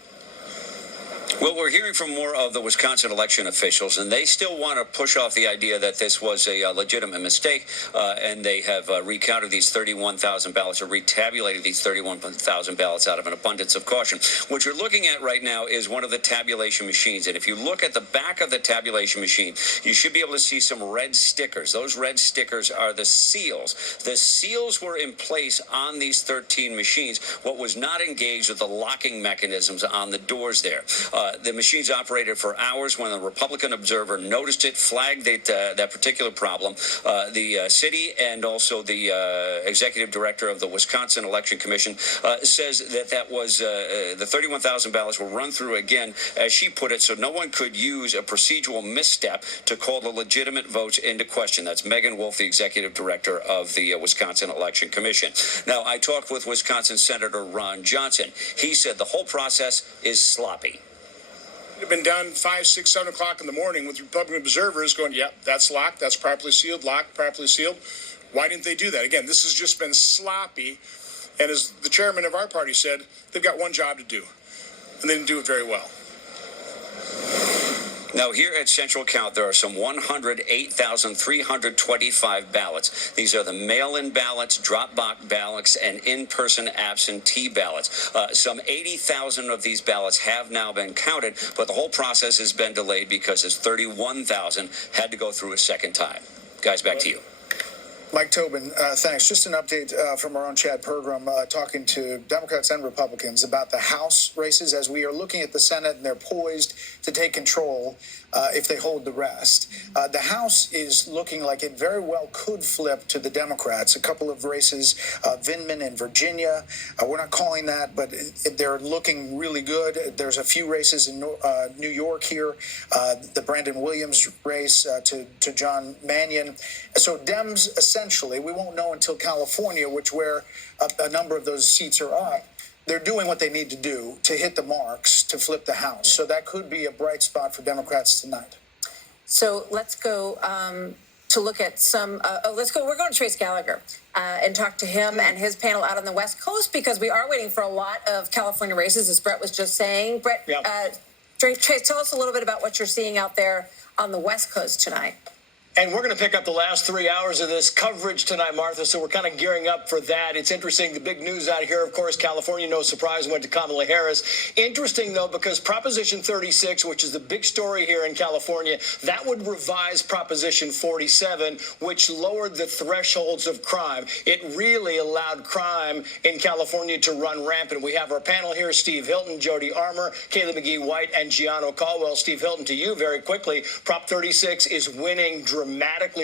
Well, we're hearing from more of the Wisconsin election officials, and they still want to push off the idea that this was a legitimate mistake, and they have recounted these 31,000 ballots, or retabulated these 31,000 ballots out of an abundance of caution. What you're looking at right now is one of the tabulation machines, and if you look at the back of the tabulation machine, you should be able to see some red stickers. Those red stickers are the seals. The seals were in place on these 13 machines. What was not engaged with the locking mechanisms on the doors there. The machines operated for hours. When the Republican Observer noticed it, flagged that particular problem, the city and also the executive director of the Wisconsin Election Commission says that was the 31,000 ballots were run through again, as she put it, so no one could use a procedural misstep to call the legitimate votes into question. That's Megan Wolf, the executive director of the Wisconsin Election Commission. Now, I talked with Wisconsin Senator Ron Johnson. He said the whole process is sloppy. have been done 5, 6, 7 o'clock in the morning with Republican observers going, yep, that's locked, that's properly sealed, locked, properly sealed. Why didn't they do that? Again, this has just been sloppy. And as the chairman of our party said, they've got one job to do, and they didn't do it very well. Now, here at Central Count, there are some 108,325 ballots. These are the mail-in ballots, drop-box ballots, and in-person absentee ballots. Some 80,000 of these ballots have now been counted, but the whole process has been delayed because 31,000 had to go through a second time. Guys, back to you. Mike Tobin, thanks. Just an update from our own Chad Pergram talking to Democrats and Republicans about the House races as we are looking at the Senate and they're poised to take control if they hold the rest. The House is looking like it very well could flip to the Democrats. A couple of races, Vindman in Virginia. We're not calling that, but they're looking really good. There's a few races in New York here, the Brandon Williams race to John Mannion. So Dems, essentially, we won't know until California, where a number of those seats are up. They're doing what they need to do to hit the marks to flip the House. So that could be a bright spot for Democrats tonight. So let's go to look at some. We're going to Trace Gallagher and talk to him and his panel out on the West Coast because we are waiting for a lot of California races, as Brett was just saying. Brett, Trace, tell us a little bit about what you're seeing out there on the West Coast tonight. And we're going to pick up the last 3 hours of this coverage tonight, Martha, so we're kind of gearing up for that. It's interesting. The big news out here, of course, California, no surprise, went to Kamala Harris. Interesting, though, because Proposition 36, which is the big story here in California, that would revise Proposition 47, which lowered the thresholds of crime. It really allowed crime in California to run rampant. We have our panel here, Steve Hilton, Jody Armour, Kayla McGee-White, and Gianno Caldwell. Steve Hilton, to you very quickly. Prop 36 is winning dramatically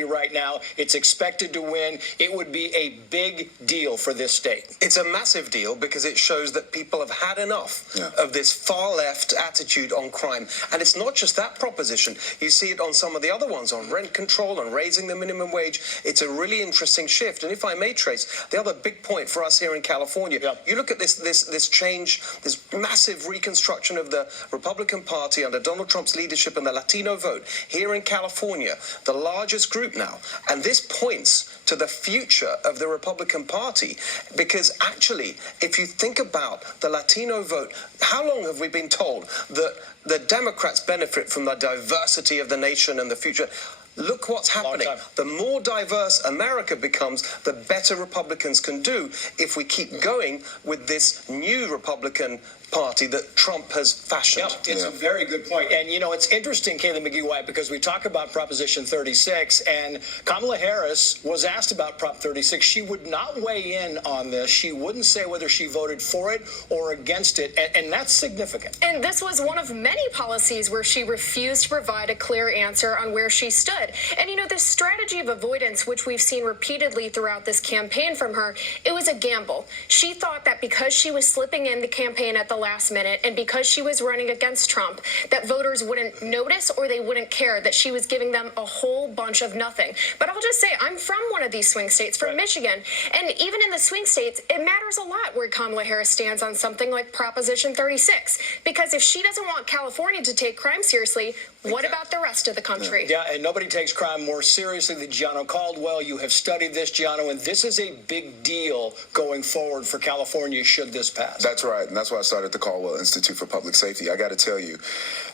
right now. It's expected to win. It would be a big deal for this state. It's a massive deal because it shows that people have had enough of this far left attitude on crime. And it's not just that proposition. You see it on some of the other ones, on rent control and raising the minimum wage. It's a really interesting shift. And if I may, Trace, the other big point for us here in California, you look at this change, this massive reconstruction of the Republican Party under Donald Trump's leadership and the Latino vote here in California, the largest group now. And this points to the future of the Republican Party because actually, if you think about the Latino vote, how long have we been told that the Democrats benefit from the diversity of the nation and the future? Look what's happening. The more diverse America becomes, the better Republicans can do if we keep going with this new Republican Party that Trump has fashioned. It's a very good point. And, you know, it's interesting, Kayla McGee-White, because we talk about Proposition 36, and Kamala Harris was asked about Prop 36. She would not weigh in on this. She wouldn't say whether she voted for it or against it, and that's significant. And this was one of many policies where she refused to provide a clear answer on where she stood. And, you know, this strategy of avoidance, which we've seen repeatedly throughout this campaign from her, it was a gamble. She thought that because she was slipping in the campaign at the last minute and because she was running against Trump, that voters wouldn't notice or they wouldn't care that she was giving them a whole bunch of nothing. But I'll just say, I'm from one of these swing states, from Michigan, and even in the swing states, it matters a lot where Kamala Harris stands on something like Proposition 36, because if she doesn't want California to take crime seriously, what about the rest of the country? Yeah, and nobody takes crime more seriously than Gianno Caldwell. You have studied this, Gianno, and this is a big deal going forward for California should this pass. That's right, and that's why I started the Caldwell Institute for Public Safety. I got to tell you,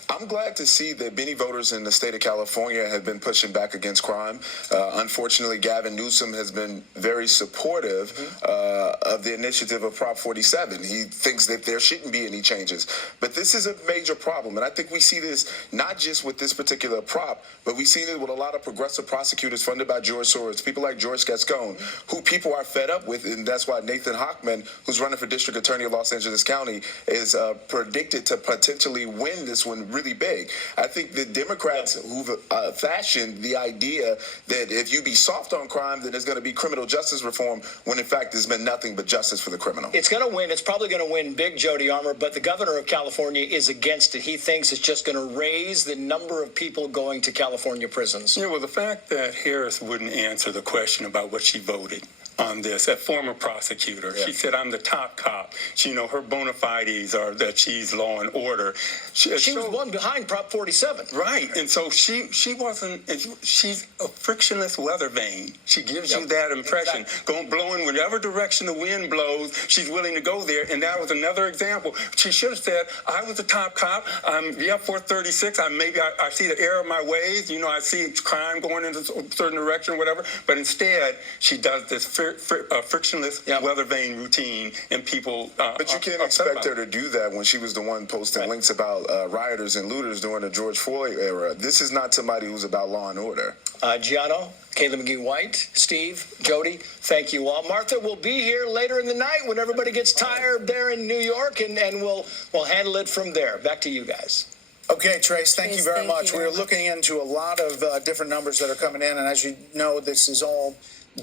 I'm glad to see that many voters in the state of California have been pushing back against crime. Unfortunately, Gavin Newsom has been very supportive of the initiative of Prop 47. He thinks that there shouldn't be any changes. But this is a major problem, and I think we see this not just with this particular prop, but we've seen it with a lot of progressive prosecutors funded by George Soros, people like George Gascon, who people are fed up with, and that's why Nathan Hochman, who's running for district attorney of Los Angeles County, is predicted to potentially win this one really big. I think the Democrats who've fashioned the idea that if you be soft on crime, then there's going to be criminal justice reform, when in fact there's been nothing but justice for the criminal. It's going to win. It's probably going to win big, Jody Armour, but the governor of California is against it. He thinks it's just going to raise the number of people going to California prisons. Yeah, well, the fact that Harris wouldn't answer the question about what she voted on this, a former prosecutor. Yeah. She said, I'm the top cop. She, her bona fides are that she's law and order. She was one behind Prop 47. Right. And so she wasn't, she's a frictionless weather vane. She gives you that impression. Exactly. Blowing whatever direction the wind blows, she's willing to go there. And that was another example. She should have said, I was the top cop. I'm 436. I see the error of my ways. I see crime going in a certain direction or whatever. But instead, she does this frictionless weather vane routine, and people. But you can't expect her to do that when she was the one posting links about rioters and looters during the George Floyd era. This is not somebody who's about law and order. Gianno, Caleb McGee-White, Steve, Jody, thank you all. Martha will be here later in the night when everybody gets tired there in New York, and we'll handle it from there. Back to you guys. Okay, Trace, thank you very much. We're looking into a lot of different numbers that are coming in, and as you know, this is all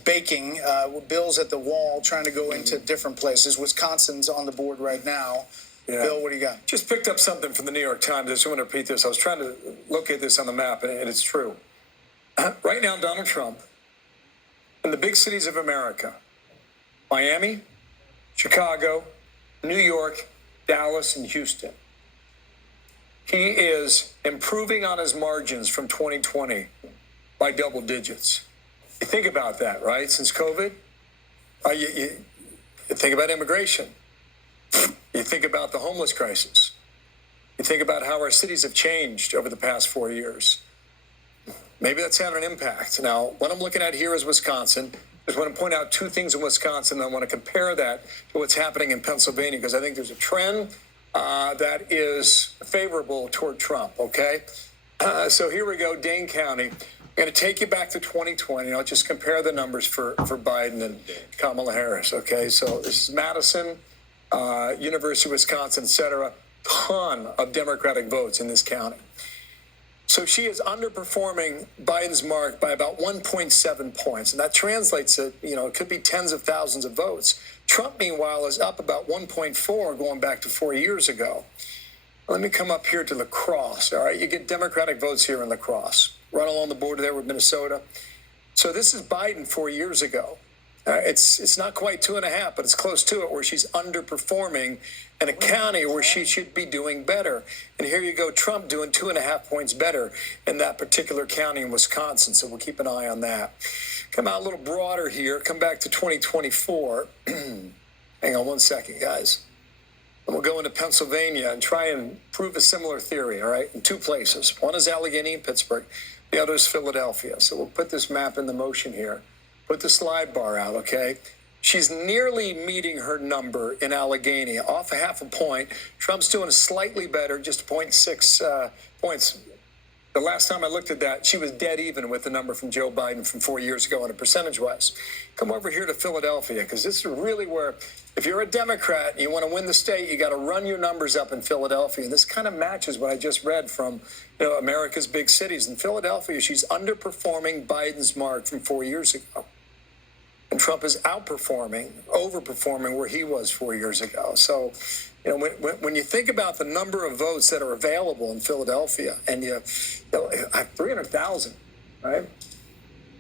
baking. Bill's at the wall trying to go into different places. Wisconsin's on the board right now. Yeah. Bill, what do you got? Just picked up something from the New York Times. I just want to repeat this. I was trying to locate this on the map, and it's true. Right now, Donald Trump, in the big cities of America, Miami, Chicago, New York, Dallas, and Houston, he is improving on his margins from 2020 by double digits. You think about that, right? Since COVID, you think about immigration. You think about the homeless crisis. You think about how our cities have changed over the past 4 years. Maybe that's having an impact. Now, what I'm looking at here is Wisconsin. I just want to point out two things in Wisconsin. I want to compare that to what's happening in Pennsylvania, because I think there's a trend that is favorable toward Trump, okay? So here we go, Dane County. I'm going to take you back to 2020. I'll just compare the numbers for Biden and Kamala Harris, okay? So this is Madison, University of Wisconsin, et cetera. Ton of Democratic votes in this county. So she is underperforming Biden's mark by about 1.7 points. And that translates to, it could be tens of thousands of votes. Trump, meanwhile, is up about 1.4 going back to 4 years ago. Let me come up here to La Crosse, all right? You get Democratic votes here in La Crosse, right along the border there with Minnesota. So this is Biden 4 years ago. It's not quite 2.5, but it's close to it, where she's underperforming in a county where she should be doing better. And here you go, Trump doing 2.5 points better in that particular county in Wisconsin. So we'll keep an eye on that. Come out a little broader here. Come back to 2024. Hang on one second, guys. And we'll go into Pennsylvania and try and prove a similar theory, all right, in two places. One is Allegheny and Pittsburgh. The other is Philadelphia. So we'll put this map into motion here. Put the slide bar out, okay? She's nearly meeting her number in Allegheny, off a half a point. Trump's doing slightly better, just 0.6 points. The last time I looked at that, she was dead even with the number from Joe Biden from 4 years ago on a percentage-wise. Come over here to Philadelphia, because this is really where, if you're a Democrat and you want to win the state, you got to run your numbers up in Philadelphia. And this kind of matches what I just read from America's big cities. In Philadelphia, she's underperforming Biden's mark from 4 years ago. And Trump is overperforming where he was 4 years ago. So, when you think about the number of votes that are available in Philadelphia, and you have 300,000, right?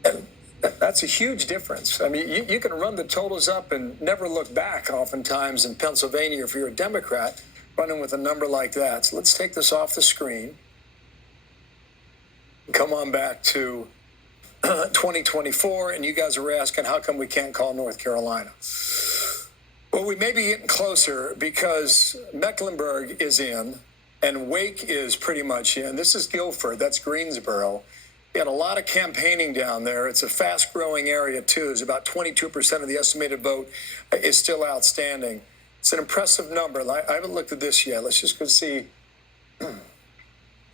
And that's a huge difference. I mean, you can run the totals up and never look back oftentimes in Pennsylvania if you're a Democrat running with a number like that. So let's take this off the screen. Come on back to 2024, and you guys are asking, how come we can't call North Carolina? Well, we may be getting closer because Mecklenburg is in, and Wake is pretty much in. This is Guilford. That's Greensboro. We had a lot of campaigning down there. It's a fast-growing area, too. It's about 22% of the estimated vote is still outstanding. It's an impressive number. I haven't looked at this yet. Let's just go see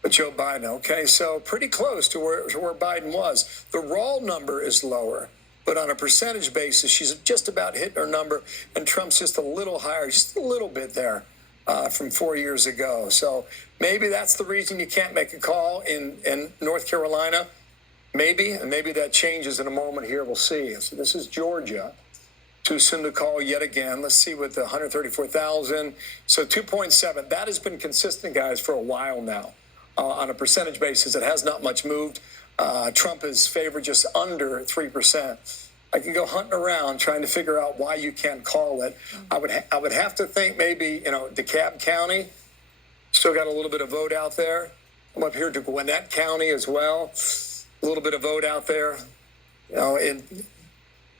Joe Biden. Okay, so pretty close to where Biden was. The raw number is lower, but on a percentage basis, she's just about hitting her number, and Trump's just a little higher, just a little bit there from 4 years ago. So maybe that's the reason you can't make a call in North Carolina. Maybe, and maybe that changes in a moment here. We'll see. So this is Georgia. Too soon to call yet again. Let's see with the 134,000. So 2.7. That has been consistent, guys, for a while now. On a percentage basis, it has not much moved. Trump is favored just under 3%. I can go hunting around trying to figure out why you can't call it. I would have to think maybe, DeKalb County still got a little bit of vote out there. I'm up here to Gwinnett County as well. A little bit of vote out there.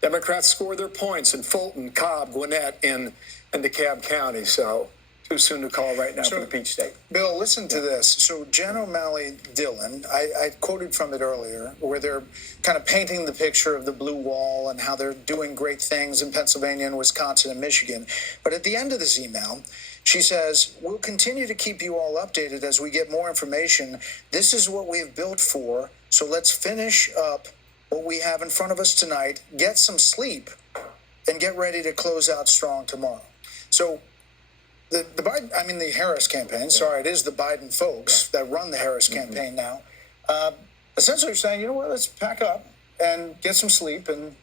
Democrats score their points in Fulton, Cobb, Gwinnett, and DeKalb County. So too soon to call right now for the Peach State. Bill, listen to this. So Jen O'Malley Dillon, I quoted from it earlier, where they're kind of painting the picture of the blue wall and how they're doing great things in Pennsylvania and Wisconsin and Michigan. But at the end of this email, she says, we'll continue to keep you all updated as we get more information. This is what we have built for. So let's finish up what we have in front of us tonight, get some sleep, and get ready to close out strong tomorrow. So the Biden, the Harris campaign, sorry, it is the Biden folks that run the Harris campaign now, essentially saying, you know what, let's pack up and get some sleep, and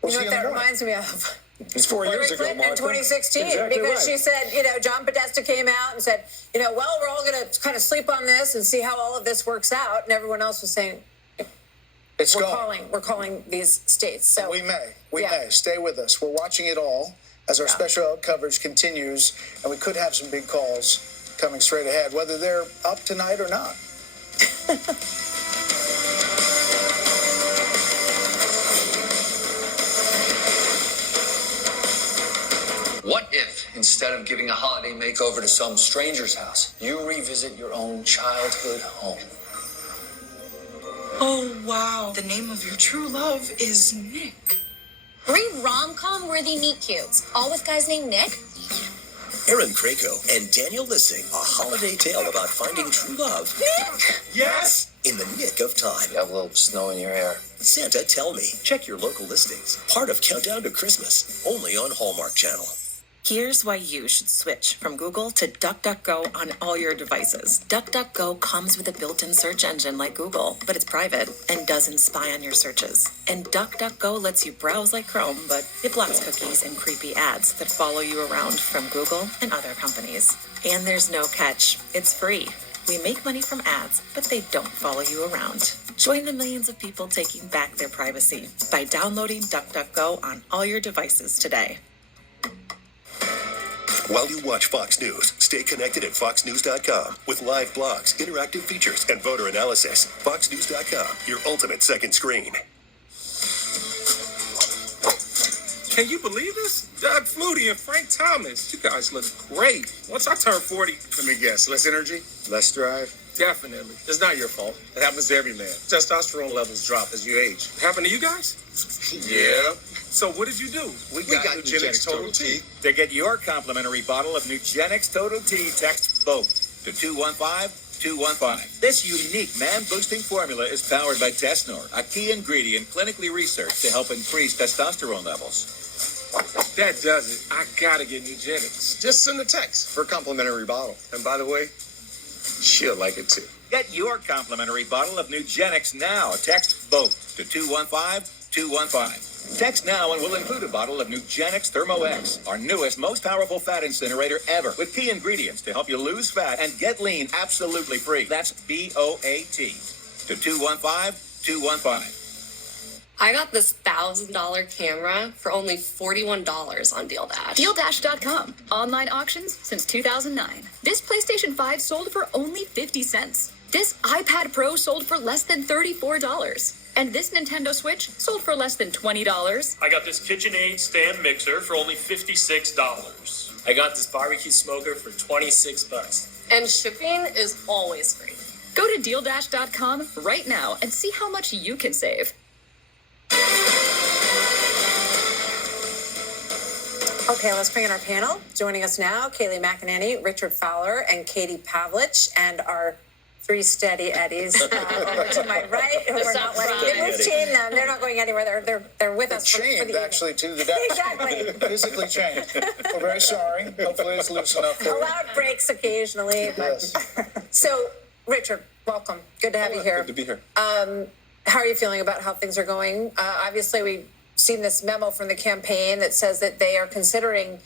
we'll see you in the morning. That reminds me of? It's 4 years ago, Clinton in Martha. 2016, Exactly because right. she said, John Podesta came out and said, well, we're all going to kind of sleep on this and see how all of this works out. And everyone else was saying, we're calling these states. So we may stay with us. We're watching it all as our special coverage continues, and we could have some big calls coming straight ahead, whether they're up tonight or not. What if, instead of giving a holiday makeover to some stranger's house, you revisit your own childhood home? Oh, wow. The name of your true love is Nick. 3 rom-com worthy meet-cutes, all with guys named Nick. Aaron Krakow and Daniel Lissing, a holiday tale about finding true love. Nick! Yes! In the nick of time. You have a little snow in your hair. Santa, tell me. Check your local listings. Part of Countdown to Christmas. Only on Hallmark Channel. Here's why you should switch from Google to DuckDuckGo on all your devices. DuckDuckGo comes with a built-in search engine like Google, but it's private and doesn't spy on your searches. And DuckDuckGo lets you browse like Chrome, but it blocks cookies and creepy ads that follow you around from Google and other companies. And there's no catch. It's free. We make money from ads, but they don't follow you around. Join the millions of people taking back their privacy by downloading DuckDuckGo on all your devices today. While you watch Fox News, stay connected at foxnews.com with live blogs, interactive features, and voter analysis. Foxnews.com, your ultimate second screen. Can you believe this? Doug Flutie and Frank Thomas. You guys look great. Once I turn 40, Let me guess, less energy, less drive? definitely. It's not your fault. It happens to every man. Testosterone levels drop as you age. Happened to you guys? Yeah. So what did you do? We got Nugenix Total T. To get your complimentary bottle of Nugenix Total T, text VOTE to 215-215. This unique man-boosting formula is powered by Tesnor, a key ingredient clinically researched to help increase testosterone levels. That does it. I gotta get Nugenix. Just send a text for a complimentary bottle. And by the way, she'll like it too. Get your complimentary bottle of Nugenix now. Text VOTE to 215-215. Text now and we'll include a bottle of Nugenix Thermo X, our newest, most powerful fat incinerator ever, with key ingredients to help you lose fat and get lean absolutely free. That's BOAT to 215-215. I got this $1,000 camera for only $41 on DealDash. DealDash.com. Online auctions since 2009. This PlayStation 5 sold for only 50 cents. This iPad Pro sold for less than $34. And this Nintendo Switch sold for less than $20. I got this KitchenAid stand mixer for only $56. I got this barbecue smoker for $26. And shipping is always free. Go to DealDash.com right now and see how much you can save. Okay, let's bring in our panel. Joining us now, Kayleigh McEnany, Richard Fowler, and Katie Pavlich, and our 3 steady Eddies over to my right, who are not letting me chain them. They're not going anywhere. They're with us. Chained, actually, to the desk. Exactly. Physically chained. We're very sorry. Hopefully it's loose enough for you. Allowed breaks occasionally. But... So, Richard, welcome. Good to have you here. Good to be here. How are you feeling about how things are going? Obviously, we've seen this memo from the campaign that says that they are considering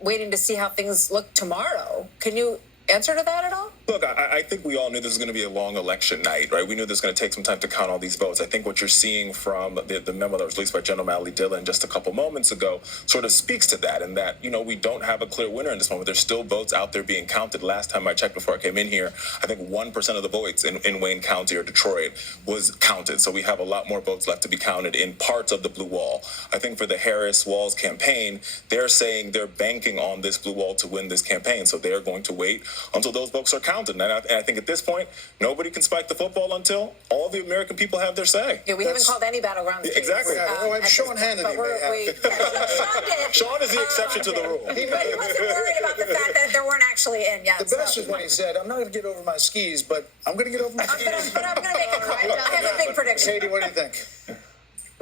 waiting to see how things look tomorrow. Can you answer to that at all? Look, I think we all knew this was going to be a long election night, right? We knew this was going to take some time to count all these votes. I think what you're seeing from the memo that was released by General Mally Dillon just a couple moments ago sort of speaks to that, and that, we don't have a clear winner in this moment. There's still votes out there being counted. Last time I checked before I came in here, I think 1% of the votes in Wayne County or Detroit was counted. So we have a lot more votes left to be counted in parts of the blue wall. I think for the Harris-Walz campaign, they're saying they're banking on this blue wall to win this campaign. So they're going to wait until those votes are counted. And I think at this point, nobody can spike the football until all the American people have their say. Yeah, we haven't called any battleground states. Exactly. Sean Hannity may have. Sean is the exception to the rule. But he wasn't worried about the fact that there weren't actually in yet. The best was when he said, I'm not going to get over my skis, but I'm going to get over my skis. But I'm going to make a call. I have a big prediction. Katie, what do you think?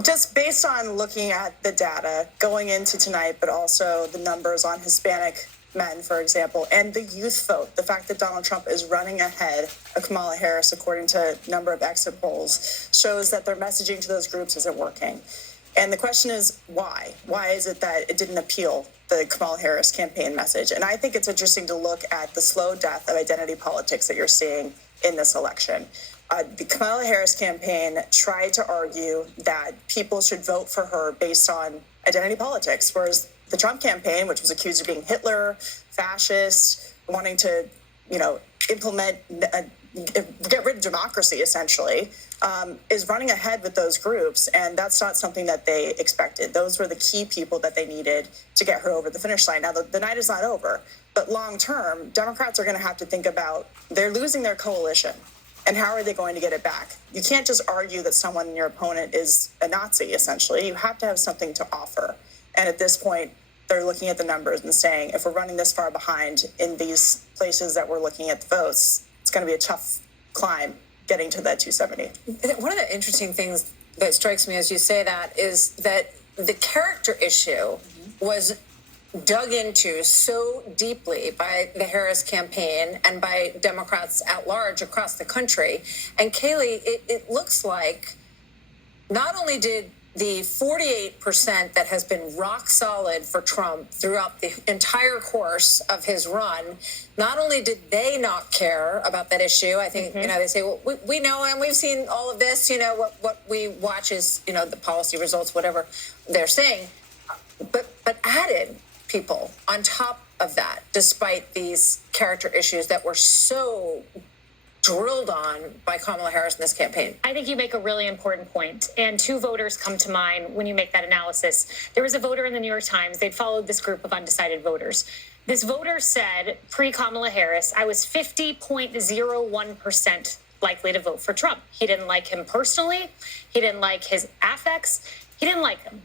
Just based on looking at the data going into tonight, but also the numbers on Hispanic men, for example, and the youth vote, the fact that Donald Trump is running ahead of Kamala Harris, according to a number of exit polls, shows that their messaging to those groups isn't working. And the question is, why? Why is it that it didn't appeal, the Kamala Harris campaign message? And I think it's interesting to look at the slow death of identity politics that you're seeing in this election. The Kamala Harris campaign tried to argue that people should vote for her based on identity politics, whereas the Trump campaign, which was accused of being Hitler, fascist, wanting to, implement, get rid of democracy, essentially, is running ahead with those groups. And that's not something that they expected. Those were the key people that they needed to get her over the finish line. Now, the night is not over, but long term, Democrats are going to have to think about, they're losing their coalition. And how are they going to get it back? You can't just argue that someone in your opponent is a Nazi, essentially. You have to have something to offer. And at this point, they're looking at the numbers and saying, if we're running this far behind in these places that we're looking at the votes, it's going to be a tough climb getting to that 270. One of the interesting things that strikes me as you say that is that the character issue was dug into so deeply by the Harris campaign and by Democrats at large across the country. And Kayleigh, it looks like not only did the 48% that has been rock solid for Trump throughout the entire course of his run, not only did they not care about that issue, I think, they say, well, we know and we've seen all of this, what we watch is, the policy results, whatever they're saying, but added people on top of that, despite these character issues that were so drilled on by Kamala Harris in this campaign. I think you make a really important point, and two voters come to mind when you make that analysis. There was a voter in the New York Times. They'd followed this group of undecided voters. This voter said, pre-Kamala Harris, I was 50.01% likely to vote for Trump. He didn't like him personally. He didn't like his affects. He didn't like him.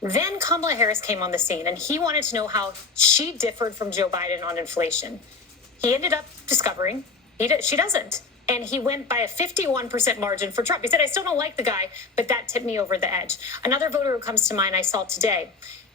Then Kamala Harris came on the scene, and he wanted to know how she differed from Joe Biden on inflation. He ended up discovering she doesn't. And he went by a 51% margin for Trump. He said, I still don't like the guy, but that tipped me over the edge. Another voter who comes to mind I saw today,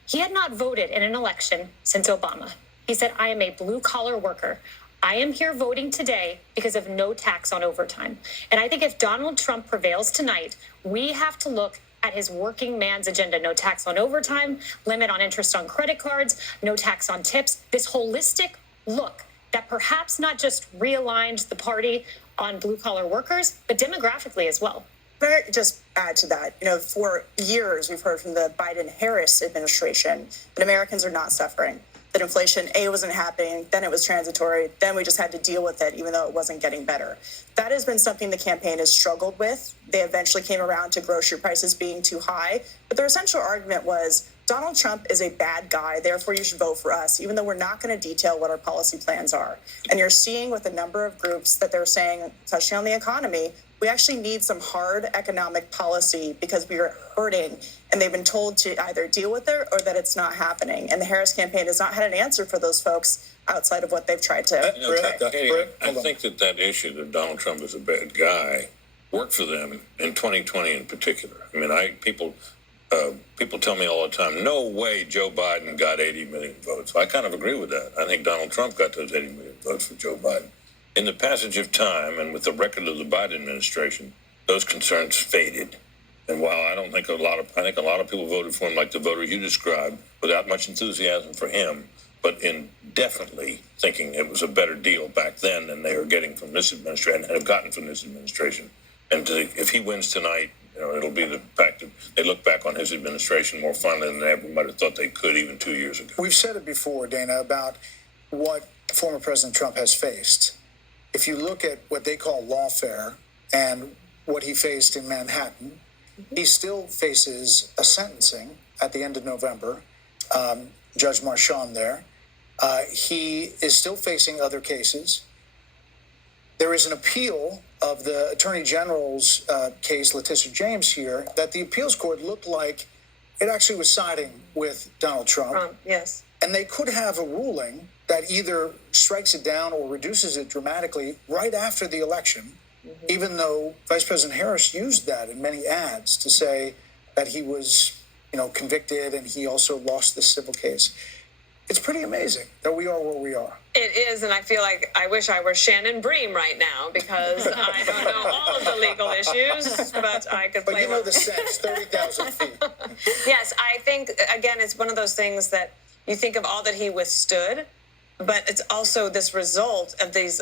he had not voted in an election since Obama. He said, I am a blue-collar worker. I am here voting today because of no tax on overtime. And I think if Donald Trump prevails tonight, we have to look at his working man's agenda. No tax on overtime, limit on interest on credit cards, no tax on tips. This holistic look that perhaps not just realigned the party on blue-collar workers, but demographically as well. Can I just add to that? For years, we've heard from the Biden-Harris administration that Americans are not suffering, that inflation, A, wasn't happening, then it was transitory, then we just had to deal with it, even though it wasn't getting better. That has been something the campaign has struggled with. They eventually came around to grocery prices being too high, but their essential argument was, Donald Trump is a bad guy, therefore you should vote for us, even though we're not going to detail what our policy plans are. And you're seeing with a number of groups that they're saying, especially on the economy, we actually need some hard economic policy because we are hurting, and they've been told to either deal with it or that it's not happening. And the Harris campaign has not had an answer for those folks outside of what they've tried to I think that issue that Donald Trump is a bad guy worked for them in 2020 in particular. I mean, people tell me all the time, no way Joe Biden got 80 million votes. I kind of agree with that. I think Donald Trump got those 80 million votes for Joe Biden. In the passage of time and with the record of the Biden administration, those concerns faded. And while I think a lot of people voted for him like the voter you described, without much enthusiasm for him, but in definitely thinking it was a better deal back then than they were getting from this administration and have gotten from this administration. And if he wins tonight, it'll be the fact that they look back on his administration more fondly than they ever might have thought they could even 2 years ago. We've said it before, Dana, about what former President Trump has faced. If you look at what they call lawfare and what he faced in Manhattan, he still faces a sentencing at the end of November. Judge Marchand there. He is still facing other cases. There is an appeal of the Attorney General's case, Letitia James here, that the appeals court looked like it actually was siding with Donald Trump. Yes. And they could have a ruling that either strikes it down or reduces it dramatically right after the election, even though Vice President Harris used that in many ads to say that he was, convicted and he also lost the civil case. It's pretty amazing that we are where we are. It is, and I feel like I wish I were Shannon Bream right now because I don't know all of the legal issues, but I could play. But you know the sense, 30,000 feet. Yes, I think, again, it's one of those things that you think of all that he withstood, but it's also this result of these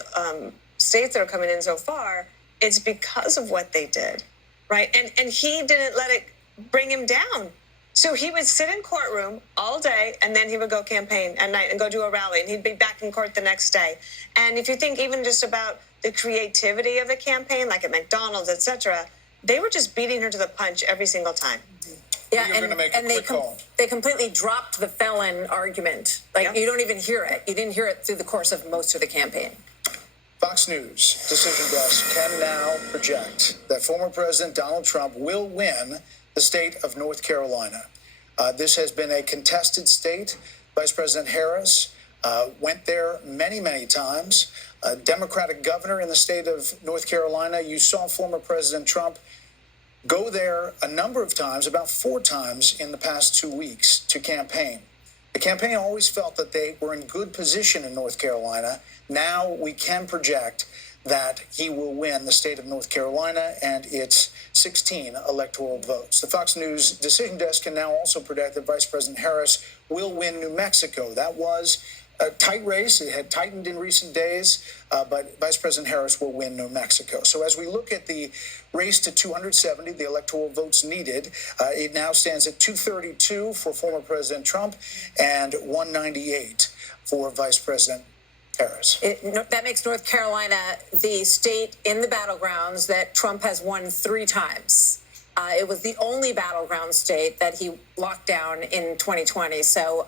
states that are coming in so far. It's because of what they did, right? And he didn't let it bring him down. So he would sit in courtroom all day, and then he would go campaign at night and go do a rally, and he'd be back in court the next day. And if you think even just about the creativity of the campaign, like at McDonald's, et cetera, they were just beating her to the punch every single time. Yeah, and they completely dropped the felon argument. You don't even hear it. You didn't hear it through the course of most of the campaign. Fox News Decision Desk can now project that former President Donald Trump will win the state of North Carolina. This has been a contested state. Vice President Harris went there many, many times. A Democratic governor in the state of North Carolina. You saw former President Trump go there a number of times, about 4 times in the past 2 weeks to campaign. The campaign always felt that they were in good position in North Carolina. Now we can project that he will win the state of North Carolina and its 16 electoral votes. The Fox News Decision Desk can now also predict that Vice President Harris will win New Mexico. That was a tight race. It had tightened in recent days, but Vice President Harris will win New Mexico. So as we look at the race to 270, the electoral votes needed, it now stands at 232 for former President Trump and 198 for Vice President Harris. That makes North Carolina the state in the battlegrounds that Trump has won 3 times. It was the only battleground state that he locked down in 2020. So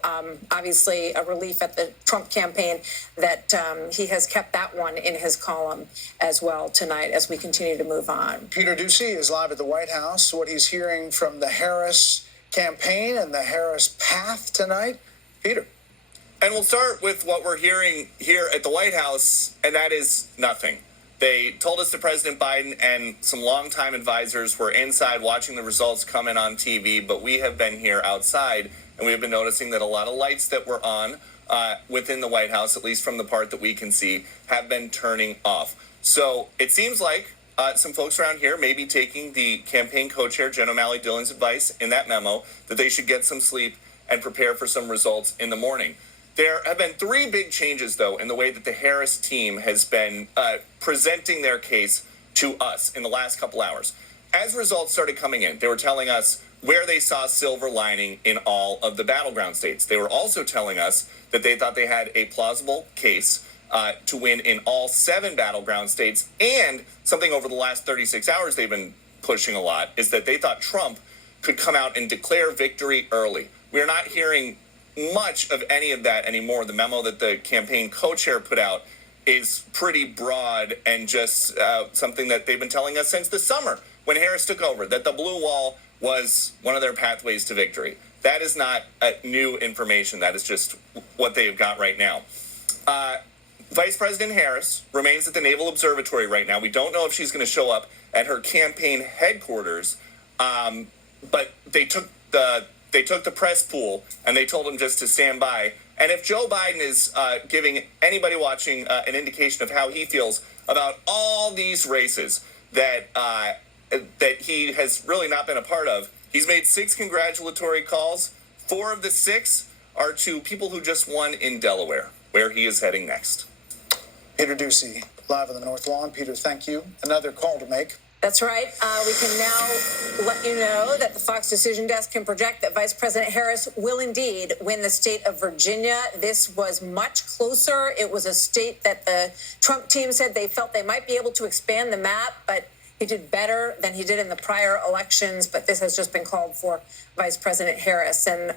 obviously a relief at the Trump campaign that he has kept that one in his column as well tonight as we continue to move on. Peter Ducey is live at the White House. What he's hearing from the Harris campaign and the Harris path tonight. Peter. And we'll start with what we're hearing here at the White House, and that is nothing. They told us that President Biden and some longtime advisors were inside watching the results come in on TV, but we have been here outside, and we have been noticing that a lot of lights that were on within the White House, at least from the part that we can see, have been turning off. So it seems like some folks around here may be taking the campaign co-chair, Jen O'Malley Dillon's advice in that memo that they should get some sleep and prepare for some results in the morning. There have been 3 big changes, though, in the way that the Harris team has been presenting their case to us in the last couple hours. As results started coming in, they were telling us where they saw silver lining in all of the battleground states. They were also telling us that they thought they had a plausible case to win in all 7 battleground states. And something over the last 36 hours they've been pushing a lot is that they thought Trump could come out and declare victory early. We are not hearing much of any of that anymore. The memo that the campaign co-chair put out is pretty broad and just something that they've been telling us since the summer when Harris took over, that the blue wall was one of their pathways to victory. That is not new information. That is just what they've got right now. Vice President Harris remains at the Naval Observatory right now. We don't know if she's going to show up at her campaign headquarters, but they took the press pool and they told him just to stand by. And if Joe Biden is giving anybody watching an indication of how he feels about all these races that he has really not been a part of, he's made 6 congratulatory calls. 4 of the 6 are to people who just won in Delaware, where he is heading next. Peter Ducey, live on the North Lawn. Peter, thank you. Another call to make. That's right. We can now let you know that the Fox Decision Desk can project that Vice President Harris will indeed win the state of Virginia. This was much closer. It was a state that the Trump team said they felt they might be able to expand the map, but he did better than he did in the prior elections. But this has just been called for Vice President Harris. And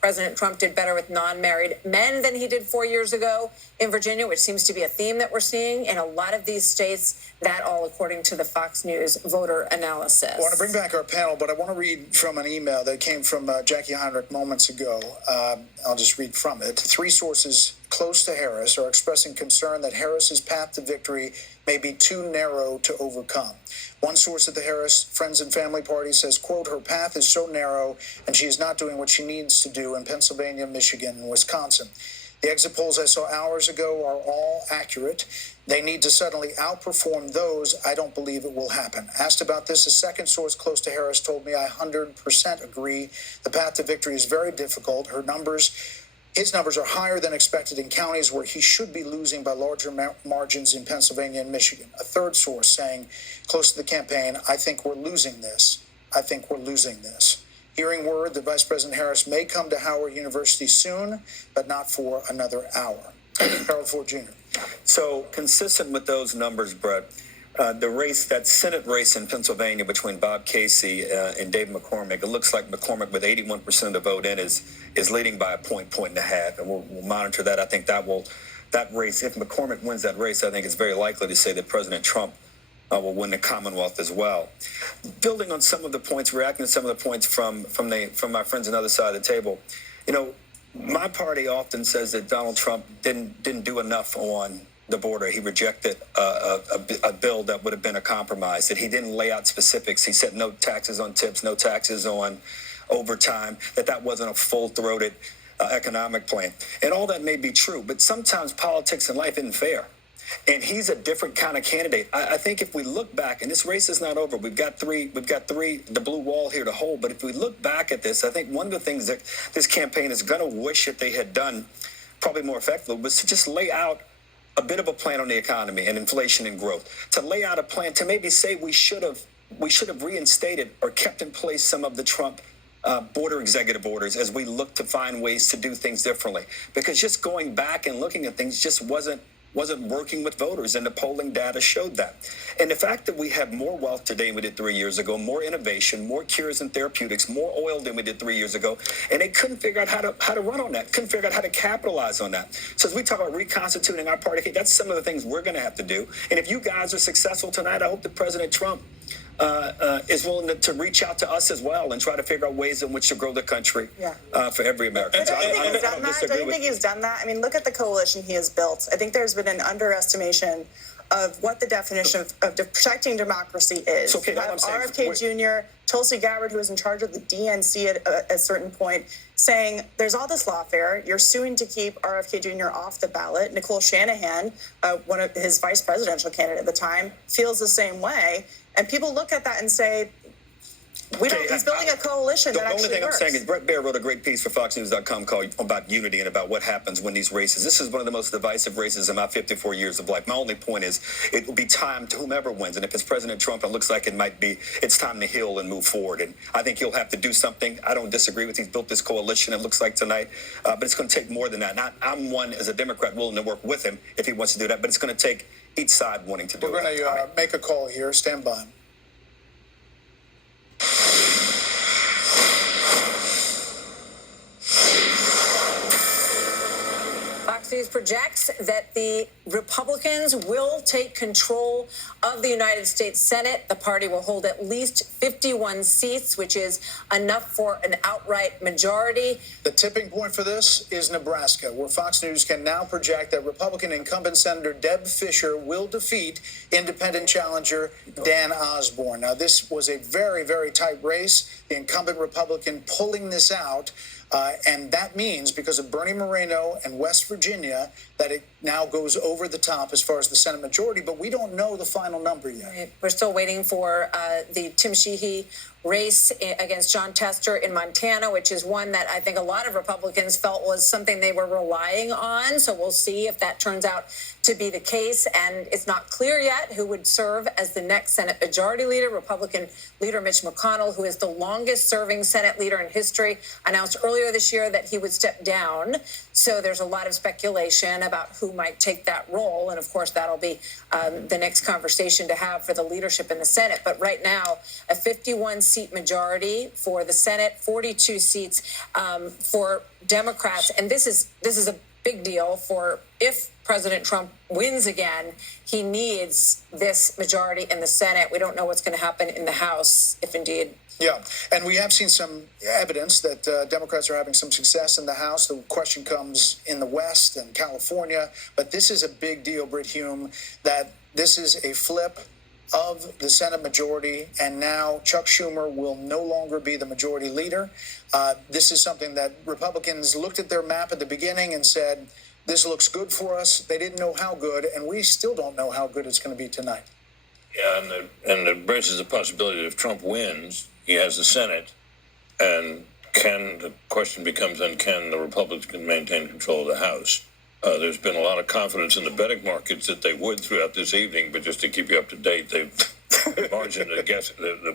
President Trump did better with non-married men than he did 4 years ago in Virginia, which seems to be a theme that we're seeing in a lot of these states. That all according to the Fox News voter analysis. I want to bring back our panel, but I want to read from an email that came from Jackie Heinrich moments ago. I'll just read from it. 3 sources close to Harris are expressing concern that Harris's path to victory may be too narrow to overcome. One source at the Harris Friends and Family Party says, quote, her path is so narrow and she is not doing what she needs to do in Pennsylvania, Michigan, and Wisconsin. The exit polls I saw hours ago are all accurate. They need to suddenly outperform those. I don't believe it will happen. Asked about this, a second source close to Harris told me I 100% agree. The path to victory is very difficult. His numbers are higher than expected in counties where he should be losing by larger margins in Pennsylvania and Michigan. A third source saying, close to the campaign, I think we're losing this. I think we're losing this. Hearing word that Vice President Harris may come to Howard University soon, but not for another hour. Harold Ford Jr. So consistent with those numbers, Brett, the race, that Senate race in Pennsylvania between Bob Casey and Dave McCormick, it looks like McCormick with 81% of the vote in is leading by a point and a half, and we'll monitor that. I think that race, if McCormick wins that race, I think it's very likely to say that President Trump will win the Commonwealth as well. Building on some of the points, reacting to some of the points from my friends on the other side of the table, you know, my party often says that Donald Trump didn't do enough on the border. He rejected a bill that would have been a compromise, that he didn't lay out specifics. He said no taxes on tips, no taxes on overtime, that wasn't a full-throated economic plan. And all that may be true, but sometimes politics in life isn't fair. And he's a different kind of candidate. I think if we look back, and this race is not over, we've got three, the blue wall here to hold. But if we look back at this, I think one of the things that this campaign is going to wish that they had done probably more effectively was to just lay out a bit of a plan on the economy and inflation and growth, to lay out a plan to maybe say we should have reinstated or kept in place some of the Trump border executive orders as we look to find ways to do things differently. Because just going back and looking at things just wasn't working with voters, and the polling data showed that. And the fact that we have more wealth today than we did 3 years ago, more innovation, more cures and therapeutics, more oil than we did 3 years ago, and they couldn't figure out how to run on that, couldn't figure out how to capitalize on that. So as we talk about reconstituting our party, that's some of the things we're going to have to do. And if you guys are successful tonight, I hope that President Trump is willing to reach out to us as well and try to figure out ways in which to grow the country for every American. Don't you think he's done that? I mean, look at the coalition he has built. I think there's been an underestimation of what the definition of protecting democracy is. Okay, you have RFK Jr., Tulsi Gabbard, who was in charge of the DNC at a certain point, saying there's all this lawfare. You're suing to keep RFK Jr. off the ballot. Nicole Shanahan, one of his vice presidential candidate at the time, feels the same way. And people look at that and say, he's building a coalition that actually works. The only thing I'm saying is Brett Baer wrote a great piece for FoxNews.com called about unity and about what happens when these races. This is one of the most divisive races in my 54 years of life. My only point is it will be time to whomever wins. And if it's President Trump, it looks like it might be, it's time to heal and move forward. And I think he'll have to do something. I don't disagree with he's built this coalition, it looks like tonight. But it's going to take more than that. And I'm one, as a Democrat, willing to work with him if he wants to do that. But it's going to take each side wanting to do it. We're going to make a call here. Stand by. Fox News projects that the Republicans will take control of the United States Senate. The party will hold at least 51 seats, which is enough for an outright majority. The tipping point for this is Nebraska, where Fox News can now project that Republican incumbent Senator Deb Fischer will defeat independent challenger Dan Osborne. Now, this was a very, very tight race. The incumbent Republican pulling this out. And that means, because of Bernie Moreno and West Virginia, that it now goes over the top as far as the Senate majority, but we don't know the final number yet. Right. We're still waiting for the Tim Sheehy race against John Tester in Montana, which is one that I think a lot of Republicans felt was something they were relying on. So we'll see if that turns out to be the case. And it's not clear yet who would serve as the next Senate Majority Leader. Republican leader Mitch McConnell, who is the longest serving Senate leader in history, announced earlier this year that he would step down. So there's a lot of speculation about who might take that role. And of course, that'll be the next conversation to have for the leadership in the Senate. But right now, a 51-seat majority for the Senate, 42 seats for Democrats. And this is a big deal for if President Trump wins again, he needs this majority in the Senate. We don't know what's going to happen in the House, if indeed. Yeah, and we have seen some evidence that Democrats are having some success in the House. The question comes in the West and California. But this is a big deal, Britt Hume, that this is a flip of the Senate majority, and now Chuck Schumer will no longer be the majority leader. This is something that Republicans looked at their map at the beginning and said, this looks good for us. They didn't know how good, and we still don't know how good it's going to be tonight. Yeah, and it raises the possibility that if Trump wins, he has the Senate, and the question becomes then, can the Republicans maintain control of the House? There's been a lot of confidence in the betting markets that they would throughout this evening, but just to keep you up to date, the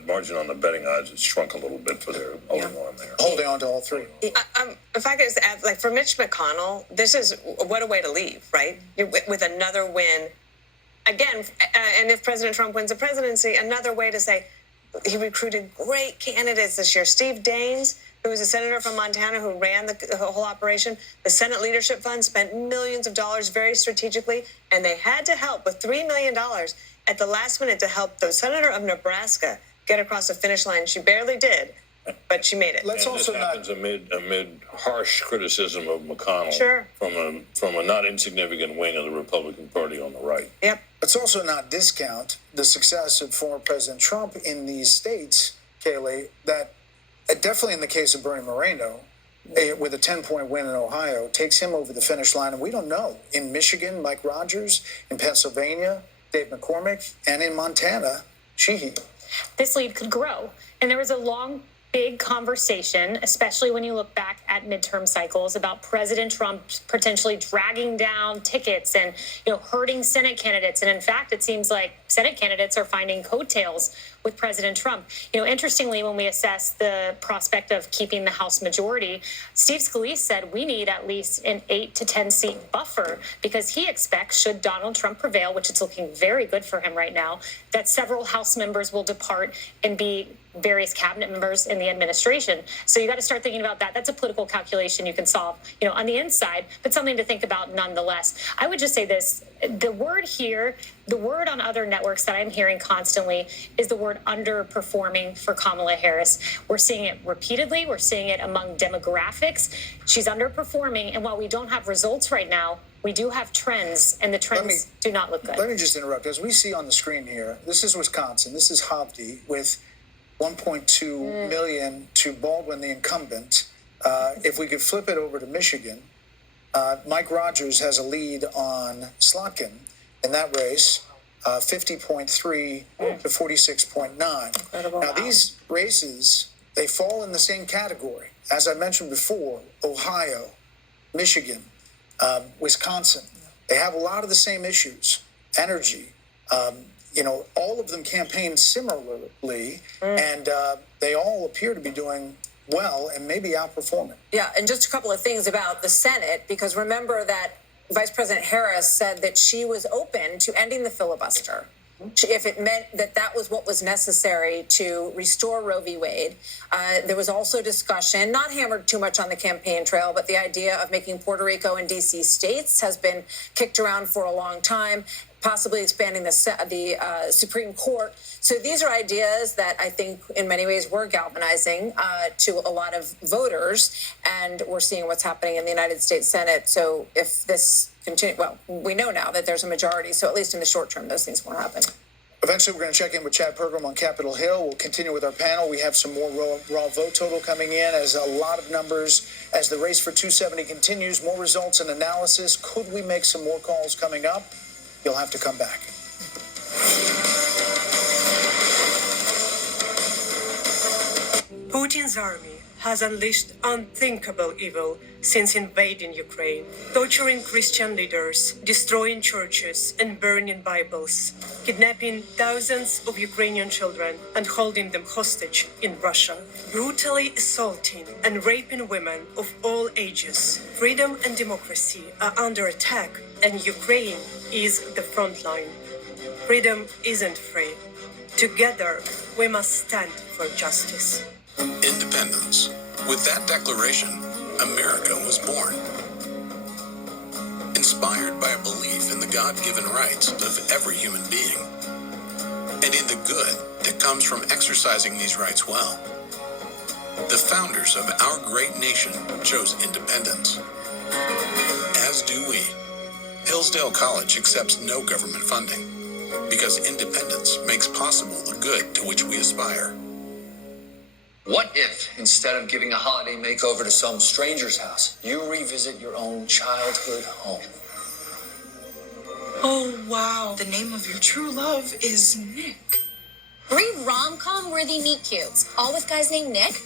margin on the betting odds has shrunk a little bit for their holding on there. Holding on to all three. If I could just add, like for Mitch McConnell, this is what a way to leave, right? With another win. Again, and if President Trump wins the presidency, another way to say he recruited great candidates this year. Steve Daines, who was a senator from Montana who ran the whole operation. The Senate Leadership Fund spent millions of dollars very strategically, and they had to help with $3 million at the last minute to help the senator of Nebraska get across the finish line. She barely did, but she made it. Let's and also this happens amid harsh criticism of McConnell from a not insignificant wing of the Republican Party on the right. Yep. Let's also not discount the success of former President Trump in these states, Kayleigh, that definitely in the case of Bernie Moreno, with a 10-point win in Ohio, takes him over the finish line. And we don't know. In Michigan, Mike Rogers. In Pennsylvania, Dave McCormick. And in Montana, Sheehy. This lead could grow. And there was a long, big conversation, especially when you look back at midterm cycles, about President Trump potentially dragging down tickets and, hurting Senate candidates. And in fact, it seems like Senate candidates are finding coattails with President Trump. Interestingly, when we assess the prospect of keeping the House majority, Steve Scalise said we need at least an 8 to 10 seat buffer because he expects, should Donald Trump prevail, which is looking very good for him right now, that several House members will depart and be various cabinet members in the administration. So you got to start thinking about that. That's a political calculation you can solve, on the inside, but something to think about nonetheless. I would just say this, the word here, the word on other networks that I'm hearing constantly is the word underperforming for Kamala Harris. We're seeing it repeatedly. We're seeing it among demographics. She's underperforming. And while we don't have results right now, we do have trends, and the trends do not look good. Let me just interrupt. As we see on the screen here, this is Wisconsin. This is Hovde with 1.2 million to Baldwin, the incumbent. If we could flip it over to Michigan, Mike Rogers has a lead on Slotkin in that race, 50.3 to 46.9. Now, these races, they fall in the same category. As I mentioned before, Ohio, Michigan, Wisconsin, they have a lot of the same issues, energy. All of them campaign similarly, and they all appear to be doing well and maybe outperforming. Yeah, and just a couple of things about the Senate, because remember that Vice President Harris said that she was open to ending the filibuster if it meant that that was what was necessary to restore Roe v. Wade. There was also discussion, not hammered too much on the campaign trail, but the idea of making Puerto Rico and D.C. states has been kicked around for a long time, possibly expanding the Supreme Court. So these are ideas that I think in many ways were galvanizing to a lot of voters, and we're seeing what's happening in the United States Senate. So if this continues, well, we know now that there's a majority, so at least in the short term, those things won't happen. Eventually, we're going to check in with Chad Pergram on Capitol Hill. We'll continue with our panel. We have some more raw vote total coming in as a lot of numbers as the race for 270 continues. More results and analysis. Could we make some more calls coming up? You'll have to come back. Putin's army has unleashed unthinkable evil since invading Ukraine, torturing Christian leaders, destroying churches and burning Bibles, kidnapping thousands of Ukrainian children and holding them hostage in Russia, brutally assaulting and raping women of all ages. Freedom and democracy are under attack, and Ukraine is the front line. Freedom isn't free. Together, we must stand for justice. Independence. With that declaration, America was born. Inspired by a belief in the God-given rights of every human being, and in the good that comes from exercising these rights well. The founders of our great nation chose independence. As do we. Hillsdale College accepts no government funding, because independence makes possible the good to which we aspire. What if, instead of giving a holiday makeover to some stranger's house, you revisit your own childhood home? Oh, wow. The name of your true love is Nick. 3 rom-com worthy meet cutes, all with guys named Nick.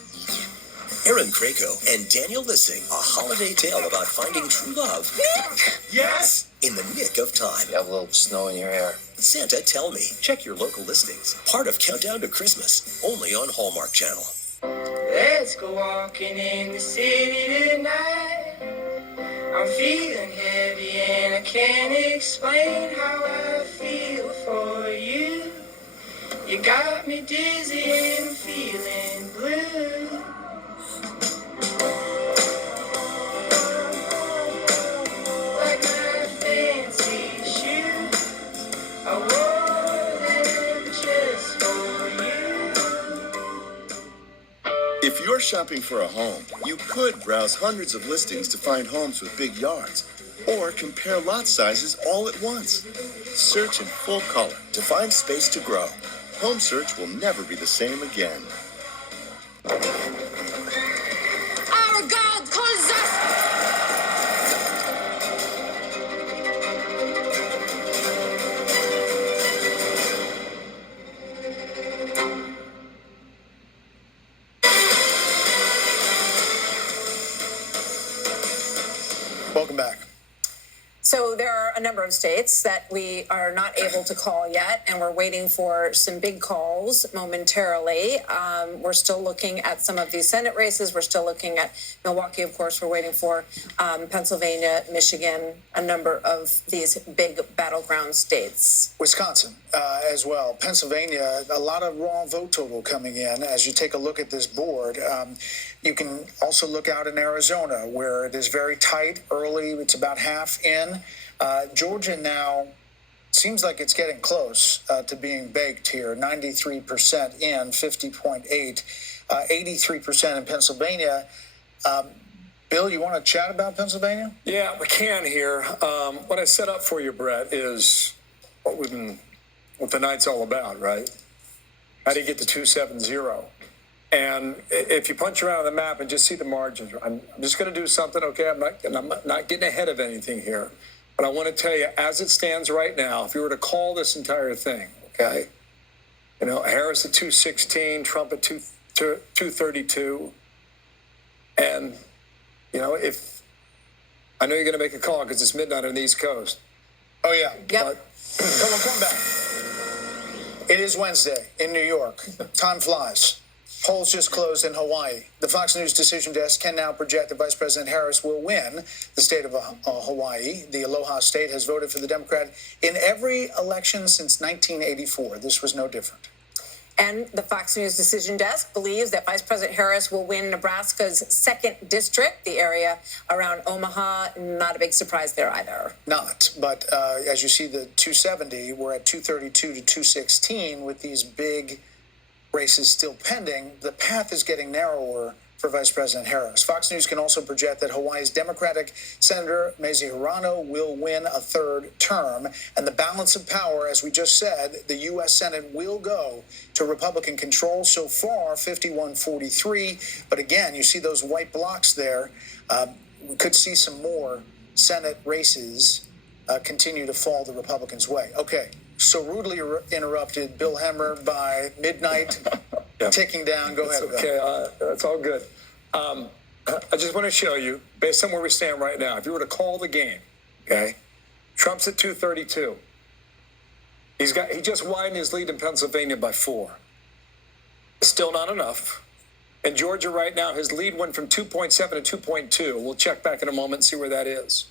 Aaron Krakow and Daniel Lissing, a holiday tale about finding true love. Nick! Yes! In the nick of time. You have a little snow in your hair. Santa, tell me. Check your local listings. Part of Countdown to Christmas, only on Hallmark Channel. Let's go walking in the city tonight. I'm feeling heavy and I can't explain how I feel for you. You got me dizzy and I'm feeling blue. Like my fancy shoes, I wore them just for you. If you're shopping for a home, you could browse hundreds of listings to find homes with big yards, or compare lot sizes all at once. Search in full color to find space to grow. Home search will never be the same again. Our God calls us! Welcome back. So there are a number of states that we are not able to call yet, and we're waiting for some big calls momentarily. We're still looking at some of these Senate races. We're still looking at Milwaukee, of course. We're waiting for Pennsylvania, Michigan, a number of these big battleground states. Wisconsin as well. Pennsylvania, a lot of raw vote total coming in. As you take a look at this board, you can also look out in Arizona, where it is very tight early. It's about half in. Georgia now seems like it's getting close to being baked here. 93% in, 50.8, 83% in Pennsylvania. Bill, you want to chat about Pennsylvania? Yeah, we can here. What I set up for you, Brett, is what the night's all about, right? How do you get to 270? And if you punch around on the map and just see the margins, I'm just going to do something, okay? I'm not getting ahead of anything here. But I want to tell you, as it stands right now, if you were to call this entire thing, okay, you know, Harris at 216, Trump at 232, and, you know, if I know you're going to make a call because it's midnight on the East Coast. Oh, yeah. Yep. Come back. It is Wednesday in New York. Time flies. Polls just closed in Hawaii. The Fox News decision desk can now project that Vice President Harris will win the state of Hawaii. The Aloha State has voted for the Democrat in every election since 1984. This was no different. And the Fox News decision desk believes that Vice President Harris will win Nebraska's 2nd district, the area around Omaha. Not a big surprise there either. Not, but as you see the 270, we're at 232 to 216 with these big races still pending. The path is getting narrower for Vice President Harris. Fox News can also project that Hawaii's Democratic Senator Mazie Hirono will win a third term. And the balance of power, as we just said, the U.S. Senate will go to Republican control. So far, 51-43. But again, you see those white blocks there. We could see some more Senate races continue to fall the Republicans' way. Okay, so rudely interrupted Bill Hemmer by midnight, ticking down. Go ahead. Okay, that's all good. I just want to show you, based on where we stand right now, if you were to call the game, okay, Trump's at 232. He just widened his lead in Pennsylvania by 4. Still not enough. In Georgia right now, his lead went from 2.7 to 2.2. We'll check back in a moment and see where that is.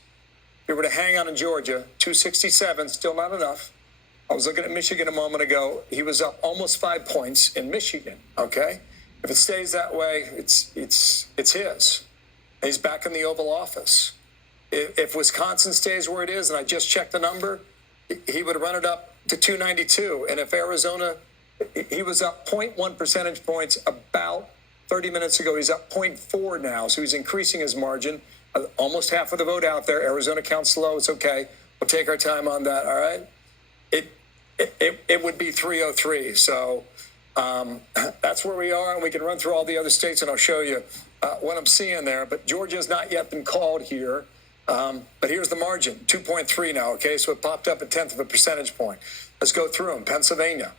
If you were to hang on in Georgia, 267, still not enough. I was looking at Michigan a moment ago. He was up almost 5 points in Michigan, okay? If it stays that way, it's his. He's back in the Oval Office. If Wisconsin stays where it is, and I just checked the number, he would run it up to 292. And if Arizona, he was up 0.1 percentage points about 30 minutes ago. He's up 0.4 now, so he's increasing his margin. Almost half of the vote out there. Arizona counts slow. It's okay. We'll take our time on that, all right? It would be 303. So that's where we are, and we can run through all the other states, and I'll show you what I'm seeing there. But Georgia's not yet been called here. But here's the margin, 2.3 now, okay? So it popped up a tenth of a percentage point. Let's go through them. Pennsylvania,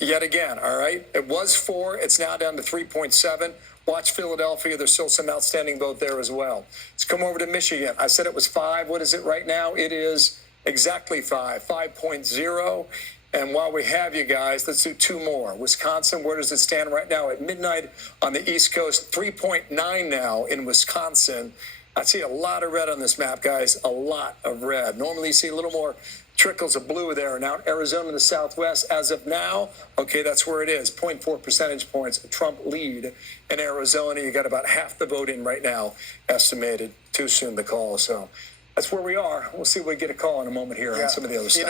yet again, all right? It was 4. It's now down to 3.7. Watch Philadelphia. There's still some outstanding vote there as well. Let's come over to Michigan. I said it was 5. What is it right now? It is exactly 5.0. And while we have you guys, let's do 2 more. Wisconsin, where does it stand right now? At midnight on the East Coast, 3.9 now in Wisconsin. I see a lot of red on this map, guys, a lot of red. Normally you see a little more trickles of blue there. Now Arizona in the Southwest, as of now, okay, that's where it is, 0.4 percentage points, a Trump lead in Arizona. You got about half the vote in right now, estimated. Too soon to call, so that's where we are. We'll see if we get a call in a moment here on some of the other stuff.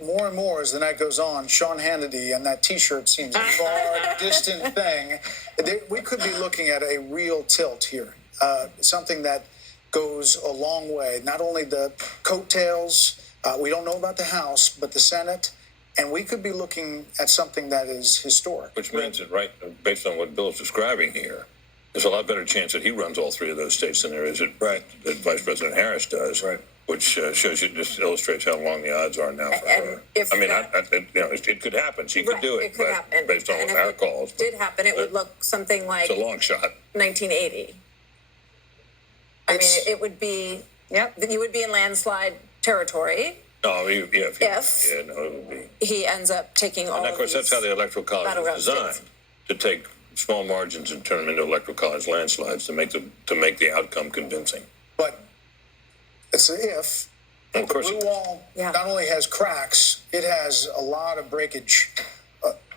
You know, more and more as the night goes on, Sean Hannity and that T-shirt seems a far distant thing. We could be looking at a real tilt here, something that goes a long way. Not only the coattails, we don't know about the House, but the Senate, and we could be looking at something that is historic. Which means that, right, based on what Bill's describing here, there's a lot better chance that he runs all 3 of those states than there is that Vice President Harris does. Right. Which shows you, just illustrates how long the odds are now for her. It could happen. She could do it. It could happen. Based on our calls. If it did happen, it would look something like it's a long shot. 1980. I mean, it would be. Yep. You would be in landslide territory. No, it would be. He ends up taking all. And of course, that's how the Electoral College is designed, to take small margins and turn them into Electoral College landslides to make the outcome convincing. But it's an if. Of course, the blue wall not only has cracks, it has a lot of breakage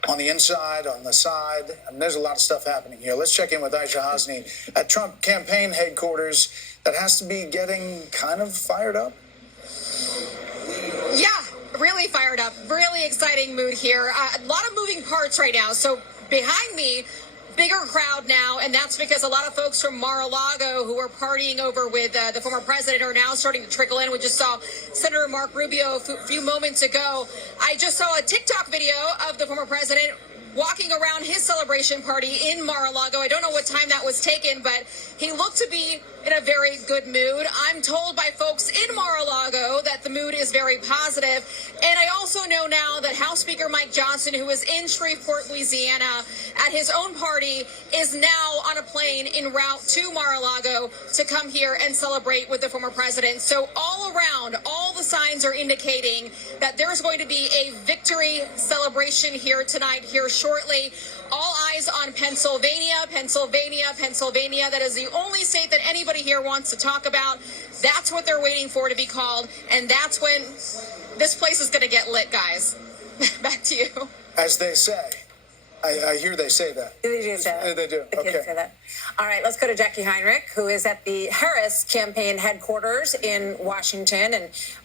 on the inside, on the side. I mean, there's a lot of stuff happening here. Let's check in with Aisha Hasni at Trump campaign headquarters. That has to be getting kind of fired up. Yeah, really fired up. Really exciting mood here. A lot of moving parts right now. So behind me, bigger crowd now, and that's because a lot of folks from Mar-a-Lago who were partying over with the former president are now starting to trickle in. We just saw Senator Mark Rubio a few moments ago. I just saw a TikTok video of the former president walking around his celebration party in Mar-a-Lago. I don't know what time that was taken, but he looked to be in a very good mood. I'm told by folks in Mar-a-Lago that the mood is very positive. And I also know now that House Speaker Mike Johnson, who is in Shreveport, Louisiana, at his own party, is now on a plane en route to Mar-a-Lago to come here and celebrate with the former president. So all around, all the signs are indicating that there's going to be a victory celebration here tonight, here shortly. All eyes on Pennsylvania. That is the only state that anybody here wants to talk about. That's what they're waiting for to be called. And that's when this place is going to get lit, guys. Back to you. As they say. I hear they say that. They do say that. They do. The kids say that. All right, let's go to Jackie Heinrich, who is at the Harris campaign headquarters in Washington.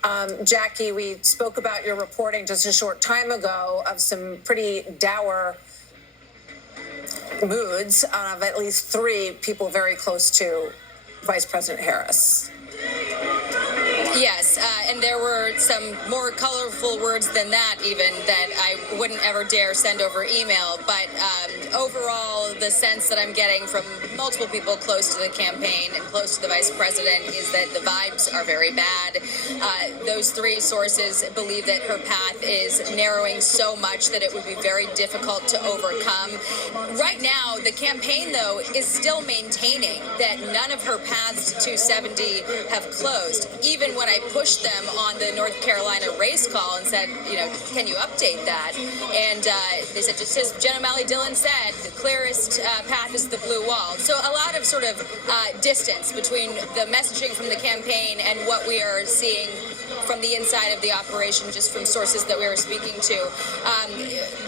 And Jackie, we spoke about your reporting just a short time ago of some pretty dour moods of at least 3 people very close to Vice President Harris. Yes, and there were some more colorful words than that even that I wouldn't ever dare send over email. But overall, the sense that I'm getting from multiple people close to the campaign and close to the vice president is that the vibes are very bad. Those 3 sources believe that her path is narrowing so much that it would be very difficult to overcome. Right now, the campaign, though, is still maintaining that none of her paths to 270 have closed. Even when I pushed them on the North Carolina race call and said, can you update that? And they said, just as Jen O'Malley Dillon said, the clearest path is the blue wall. So a lot of sort of distance between the messaging from the campaign and what we are seeing from the inside of the operation, just from sources that we were speaking to.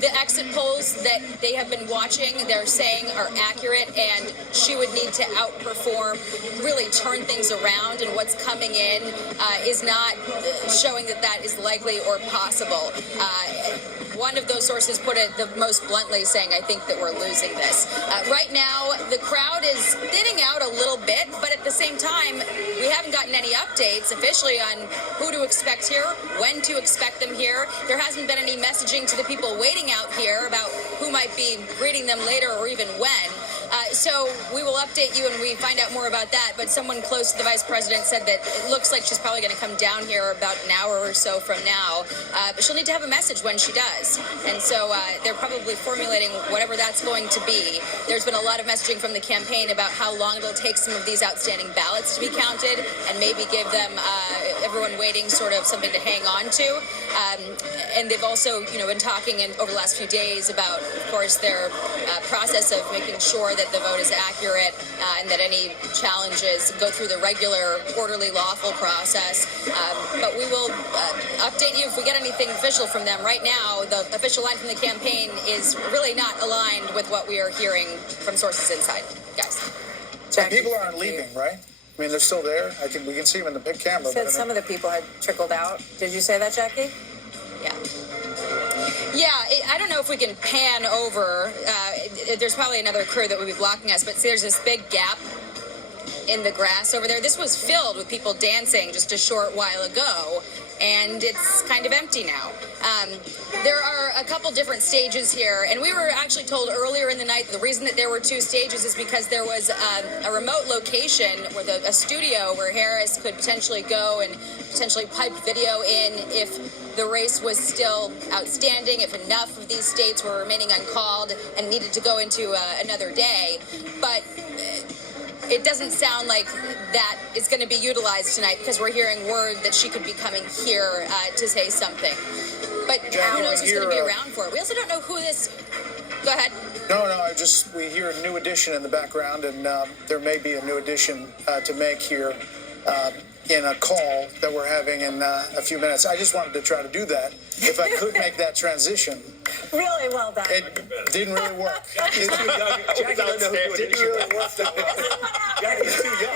The exit polls that they have been watching, they're saying are accurate, and she would need to outperform, really turn things around, and what's coming in is not showing that that is likely or possible. One of those sources put it the most bluntly, saying, I think that we're losing this. Right now, the crowd is thinning out a little bit, but at the same time, we haven't gotten any updates officially on who to expect here, when to expect them here. There hasn't been any messaging to the people waiting out here about who might be greeting them later or even when. So we will update you when we find out more about that. But someone close to the vice president said that it looks like she's probably going to come down here about an hour or so from now. But she'll need to have a message when she does. And so they're probably formulating whatever that's going to be. There's been a lot of messaging from the campaign about how long it'll take some of these outstanding ballots to be counted and maybe give them, everyone waiting, sort of something to hang on to. And they've also, been talking over the last few days about, of course, their process of making sure that the vote is accurate and that any challenges go through the regular, orderly, lawful process. But we will update you if we get anything official from them. Right now, the official line from the campaign is really not aligned with what we are hearing from sources inside. Guys. Jackie, people aren't leaving, right? I mean, they're still there. We can see them in the big camera. You said some of the people had trickled out. Did you say that, Jackie? Yeah, I don't know if we can pan over. There's probably another crew that would be blocking us, but see, there's this big gap in the grass over there. This was filled with people dancing just a short while ago, and it's kind of empty now. There are a couple different stages here, and we were actually told earlier in the night the reason that there were 2 stages is because there was a remote location with a studio where Harris could potentially go and potentially pipe video in if the race was still outstanding, if enough of these states were remaining uncalled and needed to go into another day. But it doesn't sound like that is going to be utilized tonight because we're hearing word that she could be coming here to say something. But who knows who's going to be around for it? We also don't know who this... Go ahead. No, we hear a new addition in the background, and there may be a new addition to make here in a call that we're having in a few minutes. I just wanted to try to do that, if I could make that transition. Really well done. It didn't really work. Jackie's too young. Jackie doesn't know who didn't really work that well. Jackie's too young.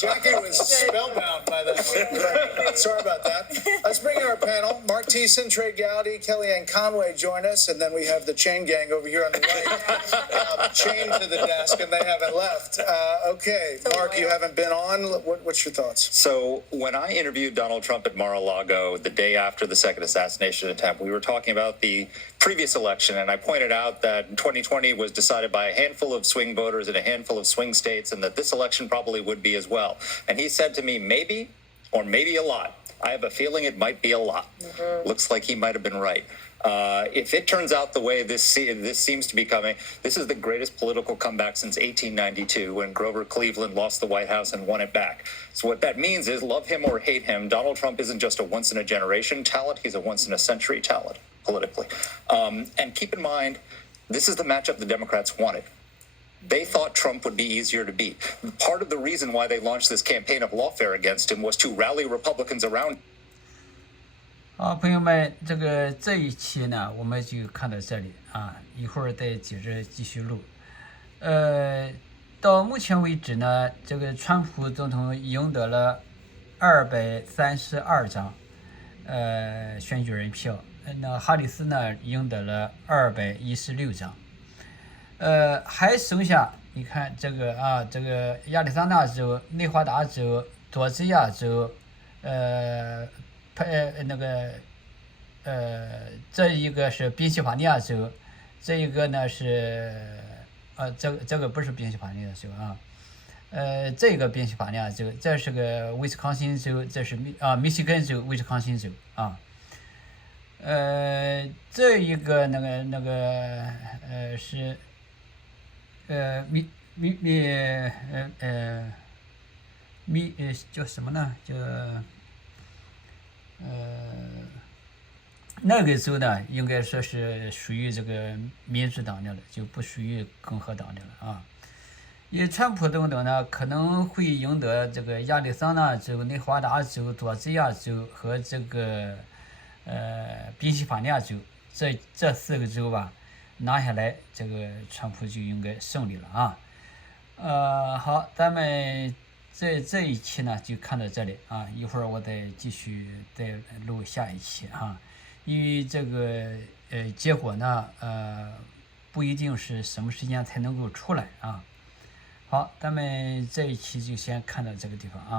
Jackie was spellbound by that one. Sorry about that. Let's bring in our panel. Mark Thiessen, Trey Gowdy, Kellyanne Conway join us, and then we have the chain gang over here on the right, chained to the desk, and they haven't left. Okay, Mark, you haven't been on. What's your thoughts? So when I interviewed Donald Trump at Mar-a-Lago the day after the second assassination attempt, we were talking about the previous election, and I pointed out that 2020 was decided by a handful of swing voters in a handful of swing states, and that this election probably would be as well. And he said to me, maybe, or maybe a lot. I have a feeling it might be a lot. Looks like he might have been right. If it turns out the way this seems to be coming, this is the greatest political comeback since 1892 when Grover Cleveland lost the White House and won it back. So what that means is, love him or hate him, Donald Trump isn't just a once-in-a-generation talent, he's a once-in-a-century talent politically. And keep in mind, this is the matchup the Democrats wanted. They thought Trump would be easier to beat. Part of the reason why they launched this campaign of lawfare against him was to rally Republicans around. 好，朋友们，这一期呢，我们就看到这里啊，一会儿再接着继续录。到目前为止呢，这个川普总统赢得了232张选举人票，那哈里斯呢赢得了216张。还剩下你看这个啊，这个亚利桑那州、内华达州、佐治亚州，这一个是宾夕法尼亚州，这一个呢是这个不是宾夕法尼亚州啊，这个宾夕法尼亚州，这是个威斯康星州，这是密西根州、威斯康星州啊。这一个是叫什么呢？叫那个州呢，应该说是属于这个民主党的了，就不属于共和党的了啊。以川普等等呢，可能会赢得这个亚利桑那州、内华达州、佐治亚州和这个宾夕法尼亚州这4个州吧，拿下来，这个川普就应该胜利了啊。好，咱们这一期呢就看到这里啊，一会儿我再继续再录下一期哈，因为这个结果呢不一定是什么时间才能够出来啊。好，咱们这一期就先看到这个地方啊。